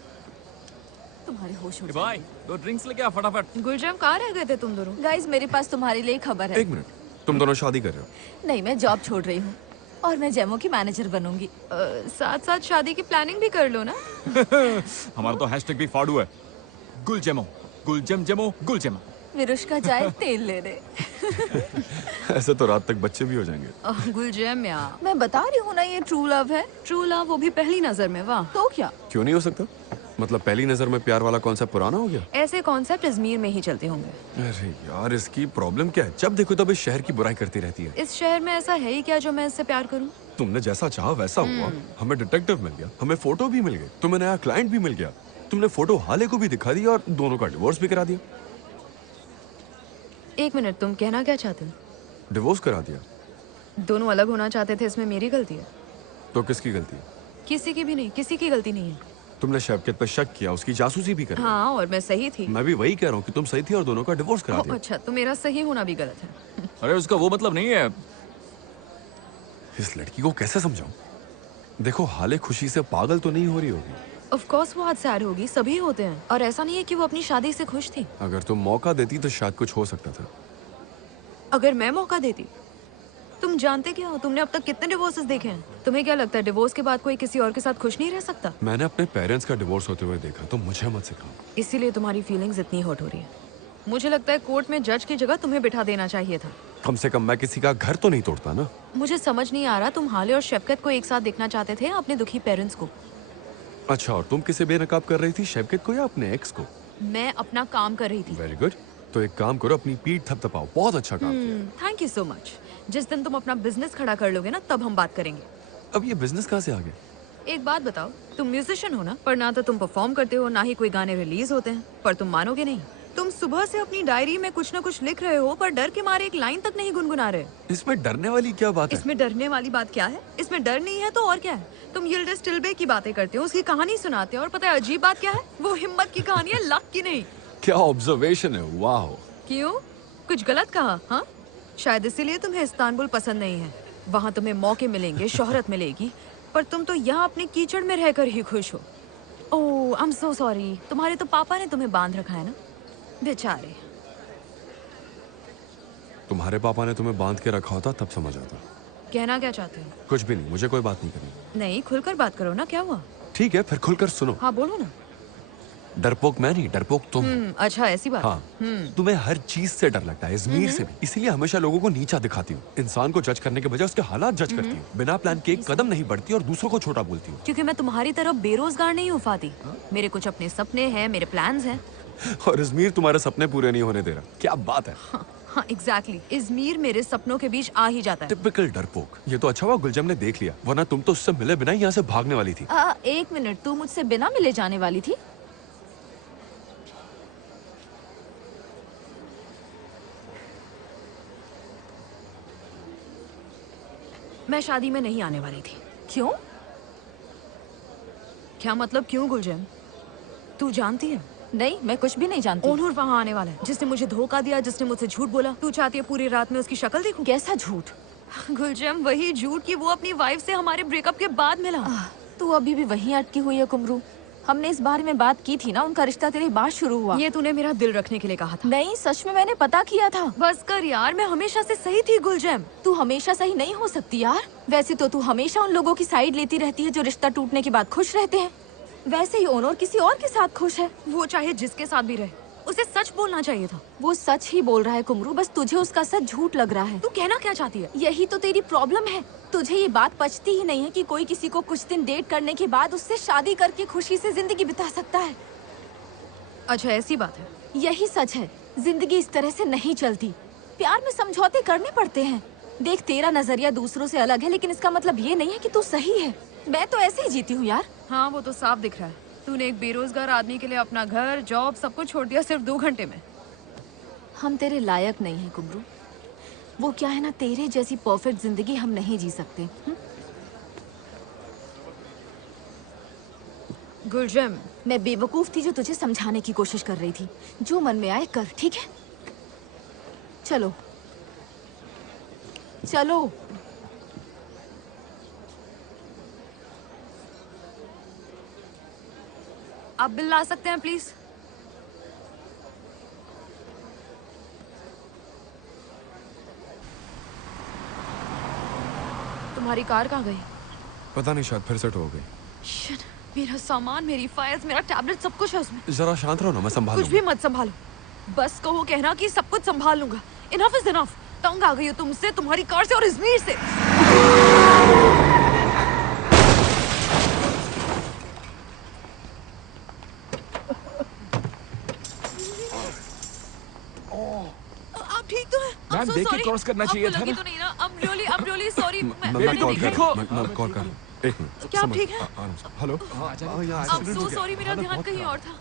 तुम्हारे होश उड़ भाई दो ड्रिंक्स लेके आ फटाफट। गुलजैम कहाँ रह गए थे तुम दोनों? गाइस मेरे पास तुम्हारे लिए खबर है। एक मिनट, तुम दोनों शादी कर रहे हो? नहीं, मैं जॉब छोड़ रही हूँ और मैं जेमो की मैनेजर बनूंगी। साथ साथ शादी की प्लानिंग भी कर लो ना। हमारा तो हैशटैग भी फाड़ू है, गुलजेमो, गुलजम जेमो गुलजेमो। विरुष्का चाय तेल ले दे। ऐसे तो रात तक बच्चे भी हो जाएंगे। गुलजैम यार, मैं बता रही हूँ ना, ये ट्रू लव है। ट्रू लव, वो भी पहली नजर में। वाह। तो क्या? क्यों नहीं हो सकता? मतलब पहली नजर में प्यार वाला कॉन्सेप्ट पुराना हो गया? ऐसे कॉन्सेप्ट इजमीर में ही चलते होंगे। अरे यार, इसकी प्रॉब्लम क्या है? जब देखो तब इस शहर की बुराई करती रहती है। इस शहर में ऐसा है ही क्या जो मैं इससे प्यार करूं? तुमने जैसा चाहा वैसा हुआ। हमें डिटेक्टिव मिल गया, हमें फोटो भी मिल गई, तुम्हें नया क्लाइंट भी मिल गया, तुमने फोटो हाले को भी दिखा दिया और दोनों का डिवोर्स भी करा दिया। एक मिनट, तुम कहना क्या चाहते हो? डिवोर्स करा दिया। दोनों अलग होना चाहते थे, इसमें मेरी गलती है? तो किसकी गलती है? किसी की भी नहीं, किसी की गलती नहीं है। तुमने शैफकत पर शक किया, उसकी जासूसी भी करी। हाँ, और मैं सही थी। मैं भी वही कह रहा हूँ कि तुम सही थी और दोनों का डिवोर्स करा दिया। अच्छा, तो मेरा सही होना भी गलत है। अरे उसका वो मतलब नहीं है। इस लड़की को कैसे समझाऊं? देखो, हाले खुशी से पागल तो नहीं हो रही होगी। ऑफ कोर्स वो आज सैड होगी, सभी होते हैं, और ऐसा नहीं है कि वो अपनी शादी से खुश थी। अगर तुम मौका देती तो शायद कुछ हो सकता था। अगर मैं मौका देती तुम जानते क्या हो, तुमने अब तक कितने डिवोर्सेस देखे हैं? तुम्हें क्या लगता है डिवोर्स के बाद कोई किसी और के साथ खुश नहीं रह सकता? मैंने अपने पेरेंट्स का डिवोर्स होते हुए देखा, तो मुझे मत सिखाओ। इसीलिए तुम्हारी फीलिंग्स इतनी हर्ट हो रही है। मुझे लगता है कोर्ट में जज की जगह तुम्हें बिठा देना चाहिए था। कम से कम मैं किसी का घर तो नहीं तोड़ता ना। मुझे समझ नहीं आ रहा, तुम हाले और शफकत को एक साथ देखना चाहते थे या अपने दुखी पेरेंट्स को? अच्छा, और तुम किसे बेनकाब कर रही थी, शफकत को या अपने एक्स को? मैं अपना काम कर रही थी। Very good. तो एक काम करो, अपनी पीठ थपथपाओ। बहुत अच्छा काम किया। Thank you so much. जिस दिन तुम अपना बिजनेस खड़ा कर लोगे ना, तब हम बात करेंगे। अब ये बिजनेस कहाँ से आ गया? एक बात बताओ, तुम म्यूजिशियन हो ना, पर ना तो तुम परफॉर्म करते हो, ना ही कोई गाने रिलीज होते हैं। पर तुम मानोगे नहीं, तुम सुबह से अपनी डायरी में कुछ ना कुछ लिख रहे हो, पर डर के मारे एक लाइन तक नहीं गुनगुना रहे। इसमें डरने वाली क्या बात है? इसमें डरने वाली बात क्या है? इसमें डर नहीं है तो और क्या है? तुम यिल्डिज़ टिल्बे की बातें करते हो, उसकी कहानी सुनाते हो, और पता है अजीब बात क्या है? वो हिम्मत की कहानी है, लक की नहीं। क्या ऑब्जर्वेशन है, वाह। क्यों? कुछ गलत कहा? हाँ, शायद इसीलिए तुम्हें इस्तांबुल पसंद नहीं है। वहाँ तुम्हें मौके मिलेंगे, शोहरत मिलेगी, पर तुम तो यहाँ अपने कीचड़ में रहकर ही खुश हो। ओह, आई एम सो सॉरी। तुम्हारे तो पापा ने तुम्हें बांध रखा है ना, बेचारे। तुम्हारे पापा ने तुम्हें बांध के रखा होता तब समझ आता। कहना क्या चाहते हो? कुछ भी नहीं, मुझे कोई बात नहीं करनी। नहीं, खुलकर बात करो ना, क्या हुआ? ठीक है, फिर खुलकर सुनो। हाँ बोलो ना। डरपोक मैं नहीं, डरपोक तुम। अच्छा, ऐसी बात। हाँ, तुम्हें हर चीज से डर लगता है, इज़मीर से भी। इसीलिए हमेशा लोगों को नीचा दिखाती हूँ। इंसान को जज करने के बजाय उसके हालात जज करती हूँ। बिना प्लान के एक कदम नहीं बढ़ती और दूसरों को छोटा बोलती हूँ। क्योंकि मैं तुम्हारी तरह बेरोजगार नहीं हूँ फाती। मेरे कुछ अपने सपने हैं, मेरे प्लान्स हैं। और इज़मीर तुम्हारे सपने पूरे नहीं होने दे रहा। क्या बात है? हाँ, एग्जैक्टली। इज़मीर मेरे सपनों के बीच आ ही जाता है। टिपिकल डरपोक। ये तो अच्छा हुआ गुलजम ने देख लिया, वरना तुम तो उससे मिले बिना यहाँ से भागने वाली थी। एक मिनट, तू मुझसे बिना मिले जाने वाली थी? मैं शादी में नहीं आने वाली थी। क्यों? क्या मतलब क्यों गुलजम? तू जानती है? नहीं, मैं कुछ भी नहीं जानती। ओनूर वहाँ आने वाला है, जिसने मुझे धोखा दिया, जिसने मुझसे झूठ बोला। तू चाहती है पूरी रात में उसकी शक्ल देखूं? कैसा झूठ? गुलजम, वही झूठ कि वो अपनी वाइफ से हमारे ब्रेकअप के बाद मिला। तू अभी भी वहीं अटकी हुई है कुमरू। हमने इस बारे में बात की थी ना, उनका रिश्ता तेरी बात शुरू हुआ। ये तूने मेरा दिल रखने के लिए कहा था। नहीं, सच में मैंने पता किया था। बस कर यार, मैं हमेशा से सही थी गुलजम। तू हमेशा सही नहीं हो सकती यार। वैसे तो तू हमेशा उन लोगों की साइड लेती रहती है जो रिश्ता टूटने के बाद खुश रहते हैं। वैसे ही ओनर किसी और के साथ खुश है। वो चाहे जिसके साथ भी रहे, उसे सच बोलना चाहिए था। वो सच ही बोल रहा है कुमरू, बस तुझे उसका सच झूठ लग रहा है। तू कहना क्या चाहती है? यही तो तेरी प्रॉब्लम है। तुझे ये बात पचती ही नहीं है कि कोई किसी को कुछ दिन डेट करने के बाद उससे शादी करके खुशी से जिंदगी बिता सकता है। अच्छा, ऐसी बात है? यही सच है। जिंदगी इस तरह से नहीं चलती। प्यार में समझौते करने पड़ते हैं। देख, तेरा नजरिया दूसरों से अलग है, लेकिन इसका मतलब ये नहीं है कि तू सही है। मैं तो ऐसे ही जीती हूँ यार। हाँ, वो तो साफ दिख रहा है। तूने एक बेरोजगार आदमी के लिए अपना घर, जॉब, सब कुछ छोड़ दिया सिर्फ 2 घंटे में। हम तेरे लायक नहीं हैं कुमरू। वो क्या है ना, तेरे जैसी परफेक्ट जिंदगी हम नहीं जी सकते। गुलजम, मैं बेवकूफ थी जो तुझे समझाने की कोशिश कर रही थी। जो मन में आए कर, ठीक है? चलो चलो। आप बिल ला सकते हैं प्लीज? तुम्हारी कार कहाँ गई? पता नहीं, शायद फिर सेट हो गई। शिट, मेरा सामान, मेरी फाइल्स, मेरा टैबलेट, सब कुछ है उसमें। जरा शांत रहो ना, मैं संभाल कुछ भी मत संभालो। बस कहो, कहना कि सब कुछ संभाल लूंगा। Enough is enough. तंग आ गई हो तुमसे, तुम्हारी कार से और इज़मीर से। आप ठीक तो हैं? मैम, देख के क्रॉस करना चाहिए था ना। तो नहीं ना। I'm really sorry। मैं कॉल कर। एक मिनट। क्या आप ठीक हैं? हेलो। I'm so sorry, मेरा ध्यान कहीं और था।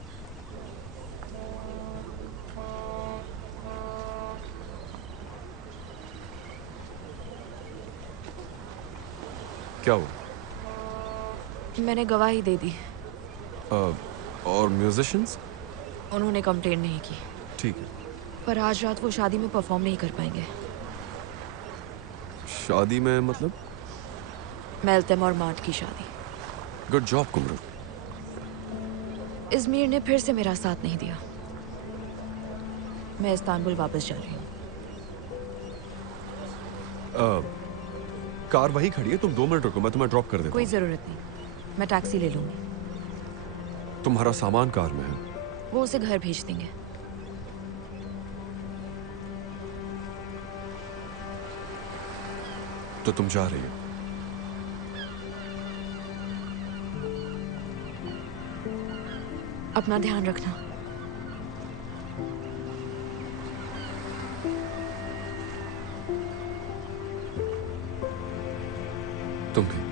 क्या हुआ? मैंने गवाही दे दी। और म्यूजिशियंस? उन्होंने कंप्लेंट नहीं की। ठीक है। पर आज रात वो शादी में परफॉर्म नहीं कर पाएंगे। शादी में मतलब? मेल्तम और मार्ट की शादी। Good job कुमरू। इज़मीर ने फिर से मेरा साथ नहीं दिया। मैं इस्तांबुल वापस जा रही हूँ। कार वहीं खड़ी है, तुम 2 मिनट रुको, मैं तुम्हें ड्रॉप कर देता कोई जरूरत नहीं, मैं टैक्सी ले लूंगी। हूँ। तुम्हारा सामान कार में है। वो उसे घर भेज देंगे। तो तुम जा रही हो? अपना ध्यान रखना। तुम भी।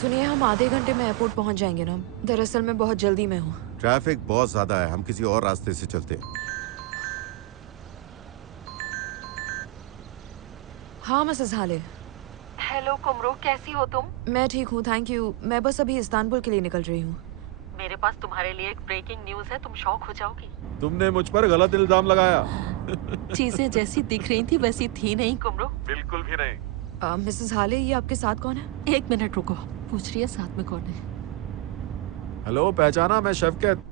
सुनिए, हम आधे घंटे में एयरपोर्ट पहुंच जाएंगे ना। दरअसल मैं बहुत जल्दी में हूँ। ट्रैफिक बहुत ज्यादा है, हम किसी और रास्ते से चलते हैं। हाँ मिसेस हाले। हेलो कुमरू, कैसी हो तुम? मैं ठीक हूँ, थैंक यू। मैं बस अभी इस्तांबुल के लिए निकल रही हूँ। मेरे पास तुम्हारे लिए एक ब्रेकिंग न्यूज है, तुम शॉक हो जाओगी। तुमने मुझ पर गलत इल्जाम लगाया। चीजें जैसी दिख रही थी वैसी थी नहीं कुमरू। बिल्कुल भी नहीं। मिसेस हाले, ये आपके साथ कौन है? 1 मिनट रुको, पूछ रही है साथ में कौन है। हेलो, पहचाना? मैं शफकत।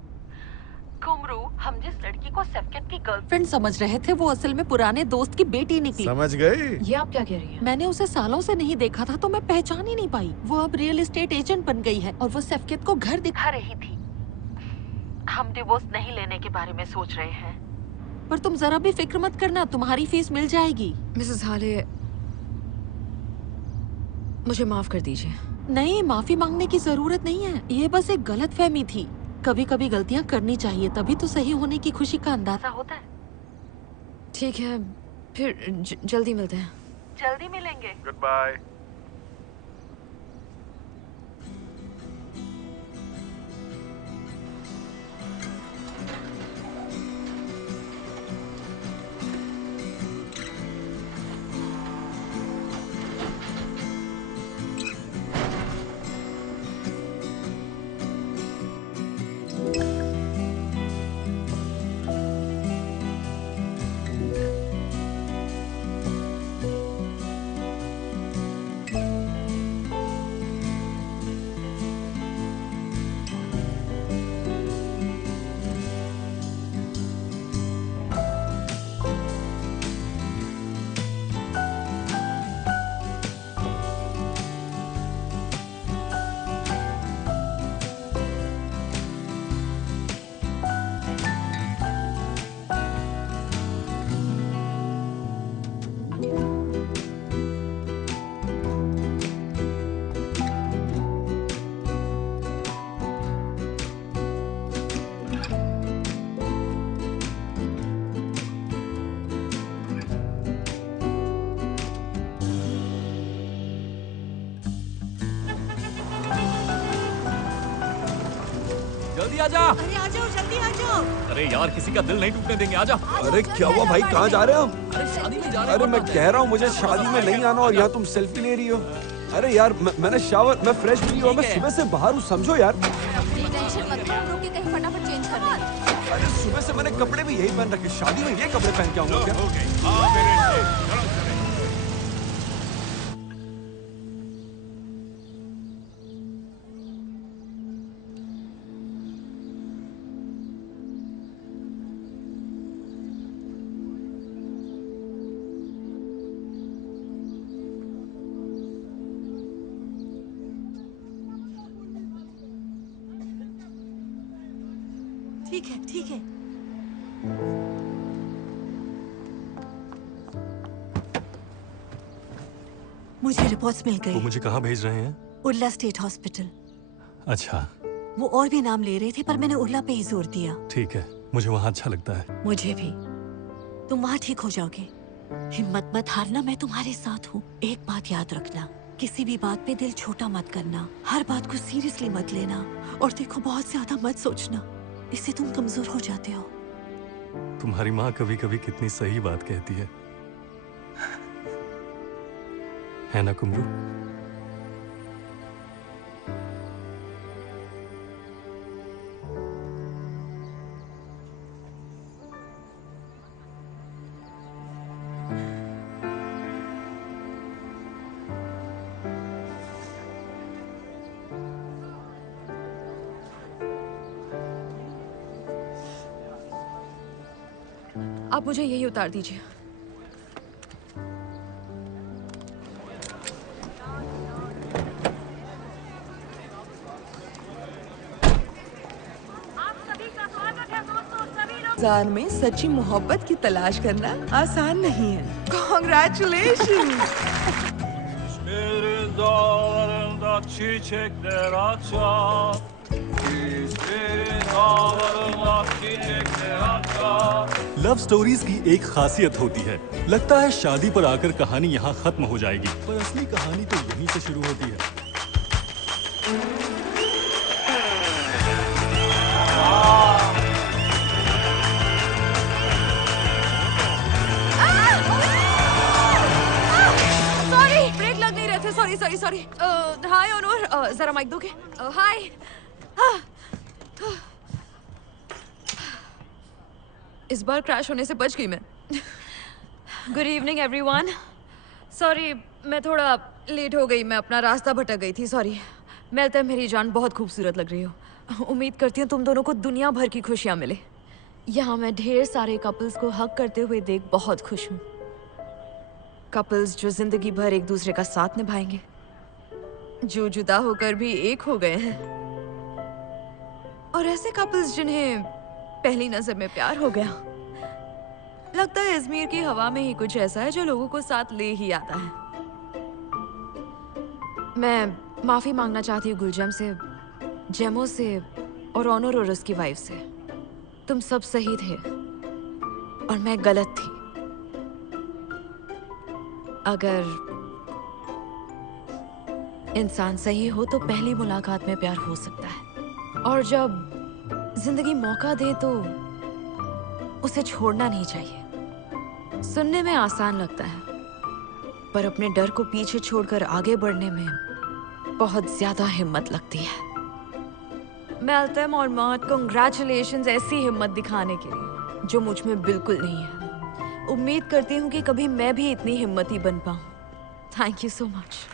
कुमरू, हम जिस लड़की को शफकत की गर्लफ्रेंड समझ रहे थे वो असल में पुराने दोस्त की बेटी निकली। समझ गई? ये आप क्या कह रही हैं? मैंने उसे सालों से नहीं देखा था तो मैं पहचान ही नहीं पाई। वो अब रियल एस्टेट एजेंट बन गई है और वो शफकत को घर दिखा रही थी। हम डिवोर्स नहीं लेने के बारे में सोच रहे हैं, पर तुम जरा भी फिक्र मत करना, तुम्हारी फीस मिल जाएगी। मिसेस हाले, मुझे माफ कर दीजिए। नहीं, माफी मांगने की जरूरत नहीं है, ये बस एक गलतफहमी थी। कभी कभी गलतियां करनी चाहिए, तभी तो सही होने की खुशी का अंदाजा होता है। ठीक है, फिर जल्दी मिलते हैं। जल्दी मिलेंगे। Goodbye. जल्दी आजा। अरे आ जाओ, जल्दी आ जाओ। अरे यार, किसी का दिल नहीं टूटने देंगे, आजा। अरे क्या हुआ भाई, कहाँ जा रहे हो? अरे शादी में जा रहे हैं। अरे मैं कह रहा हूँ मुझे शादी में नहीं आना और यहाँ तुम सेल्फी ले रही हो। अरे यार मैंने शावर, मैं फ्रेश भी हुआ, मैं सुबह से बाहर हूँ, समझो यार। टेंशन मत लो, रुक के कहीं फटाफट चेंज कर लें। अरे सुबह से मैंने कपड़े भी यही पहन रखे, शादी में ये कपड़े पहन के आऊंगा क्या? ठीक है, ठीक है। मुझे रिपोर्ट्स मिल गई। वो मुझे कहाँ भेज रहे हैं? Urla state hospital. अच्छा, वो और भी नाम ले रहे थे पर मैंने उर्ला पे ही जोर दिया। ठीक है, मुझे वहाँ अच्छा लगता है। मुझे भी। तुम वहाँ ठीक हो जाओगे। हिम्मत मत हारना, मैं तुम्हारे साथ हूँ। एक बात याद रखना, किसी भी बात पे दिल छोटा मत करना, हर बात को सीरियसली मत लेना, और देखो बहुत ज्यादा मत सोचना, इससे तुम कमजोर हो जाते हो। तुम्हारी माँ कभी कभी कितनी सही बात कहती है ना कुमरू? आप मुझे यही उतार दीजिए। बाजार में सच्ची मोहब्बत की तलाश करना आसान नहीं है। Congratulations! İzmir'in dağlarında çiçekler açar. İzmir'in dağlarında çiçekler açar. Love stories की एक खासियत होती है, लगता है शादी पर आकर कहानी यहाँ खत्म हो जाएगी, पर असली कहानी तो यहीं से शुरू होती है। सॉरी, ब्रेक लग नहीं रहे थे। Sorry sorry sorry. Hi Anoor, जरा माइक दोगे? हाय। इस बार क्रैश होने से बच गई मैं। Good evening everyone. सॉरी, मैं थोड़ा लेट हो गई, मैं अपना रास्ता भटक गई थी। सॉरी। मिलता है मेरी जान, बहुत खूबसूरत लग रही हो। उम्मीद करती हूँ तुम दोनों को दुनिया भर की खुशियाँ मिले। यहाँ मैं ढेर सारे कपल्स को हक करते हुए देख बहुत खुश हूँ। कपल्स जो जिंदगी भर एक दूसरे का साथ निभाएंगे, जो जुदा होकर भी एक हो गए हैं, और ऐसे कपल्स जिन्हें पहली नजर में प्यार हो गया। लगता है इज़मीर की हवा में ही कुछ ऐसा है जो लोगों को साथ ले ही आता है। मैं माफी मांगना चाहती हूँ गुलजम से, जेमो से और ऑनर और उसकी वाइफ से। तुम सब सही थे और मैं गलत थी। अगर इंसान सही हो तो पहली मुलाकात में प्यार हो सकता है, और जब जिंदगी मौका दे तो उसे छोड़ना नहीं चाहिए। सुनने में आसान लगता है, पर अपने डर को पीछे छोड़कर आगे बढ़ने में बहुत ज्यादा हिम्मत लगती है। मेल्तम और मौत, कांग्रेचुलेशंस ऐसी हिम्मत दिखाने के लिए जो मुझ में बिल्कुल नहीं है। उम्मीद करती हूँ कि कभी मैं भी इतनी हिम्मती बन पाऊँ। Thank you so much.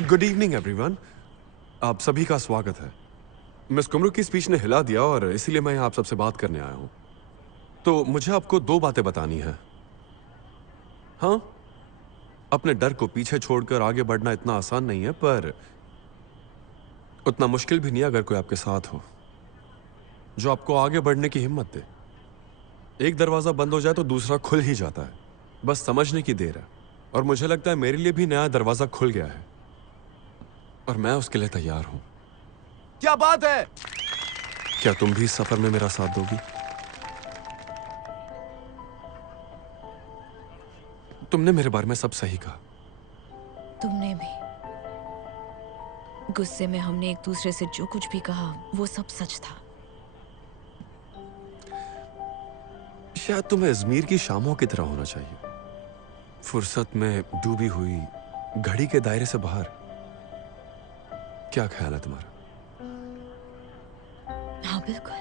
Good evening everyone. आप सभी का स्वागत है। मिस कुमरू की स्पीच ने हिला दिया और इसीलिए मैं यहाँ आप सबसे बात करने आया हूँ। तो मुझे आपको दो बातें बतानी है। हाँ, अपने डर को पीछे छोड़कर आगे बढ़ना इतना आसान नहीं है, पर उतना मुश्किल भी नहीं अगर कोई आपके साथ हो जो आपको आगे बढ़ने की हिम्मत दे। एक दरवाजा बंद हो जाए तो दूसरा खुल ही जाता है, बस समझने की देर है। और मुझे लगता है मेरे लिए भी नया दरवाजा खुल गया है और मैं उसके लिए तैयार हूं। क्या बात है? क्या तुम भी इस सफर में मेरा साथ दोगी? तुमने मेरे बारे में सब सही कहा। तुमने भी। गुस्से में हमने एक दूसरे से जो कुछ भी कहा वो सब सच था। शायद तुम्हें अजमेर की शामों की तरह होना चाहिए, फुर्सत में डूबी हुई, घड़ी के दायरे से बाहर। क्या ख्याल है तुम्हारा? हाँ बिल्कुल,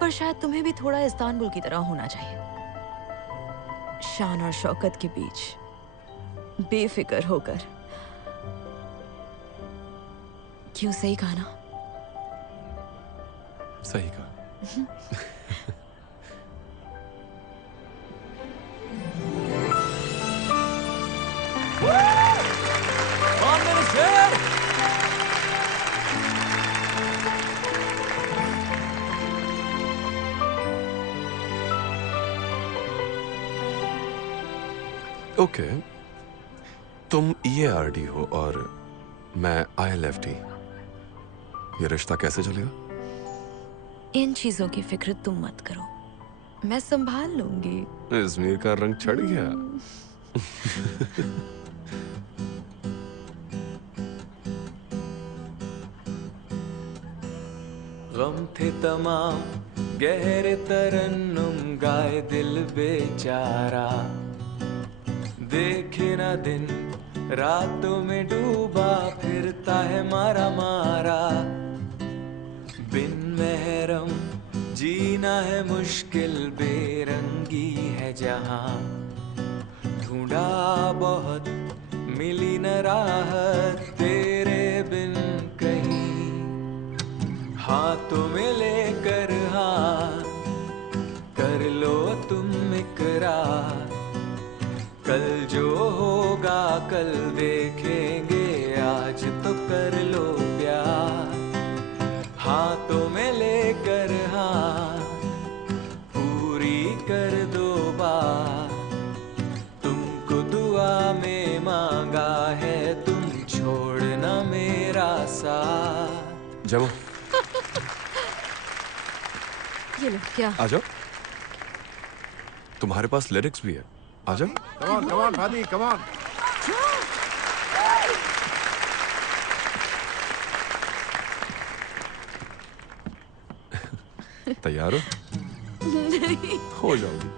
पर शायद तुम्हें भी थोड़ा इस्तांबुल की तरह होना चाहिए। शान और शौकत के बीच बेफिक्र होकर। क्यों, सही कहा ना? सही कहा। मेरे शेर, ओके, तुम EARD हो और मैं ILFT। ये रिश्ता कैसे चलेगा? इन चीजों की फिक्र तुम मत करो, मैं संभाल लूंगी। इज़मीर का रंग चढ़ गया। गम थे तमाम गहरे तरन्नुम गाए दिल बेचारा, देखे ना दिन रातों में डूबा फिरता है मारा मारा। बिन महरम जीना है मुश्किल, बेरंगी है जहां, ढूंढा बहुत मिली न राहत तेरे बिन कहीं। हाथों में लेकर हाथ कर लो तुम इकरार, कल जो होगा कल देखेंगे, आज तो कर लो प्यार। हाथों में लेकर हाथ पूरी कर दो बात, तुमको दुआ में मांगा है, तुम छोड़ना मेरा साथ। जमो, ये लो, क्या? आ जाओ, तुम्हारे पास लिरिक्स भी है, आ जाओ। Come on, Fadi, come on. तैयार हो? नहीं। हो जाओगी।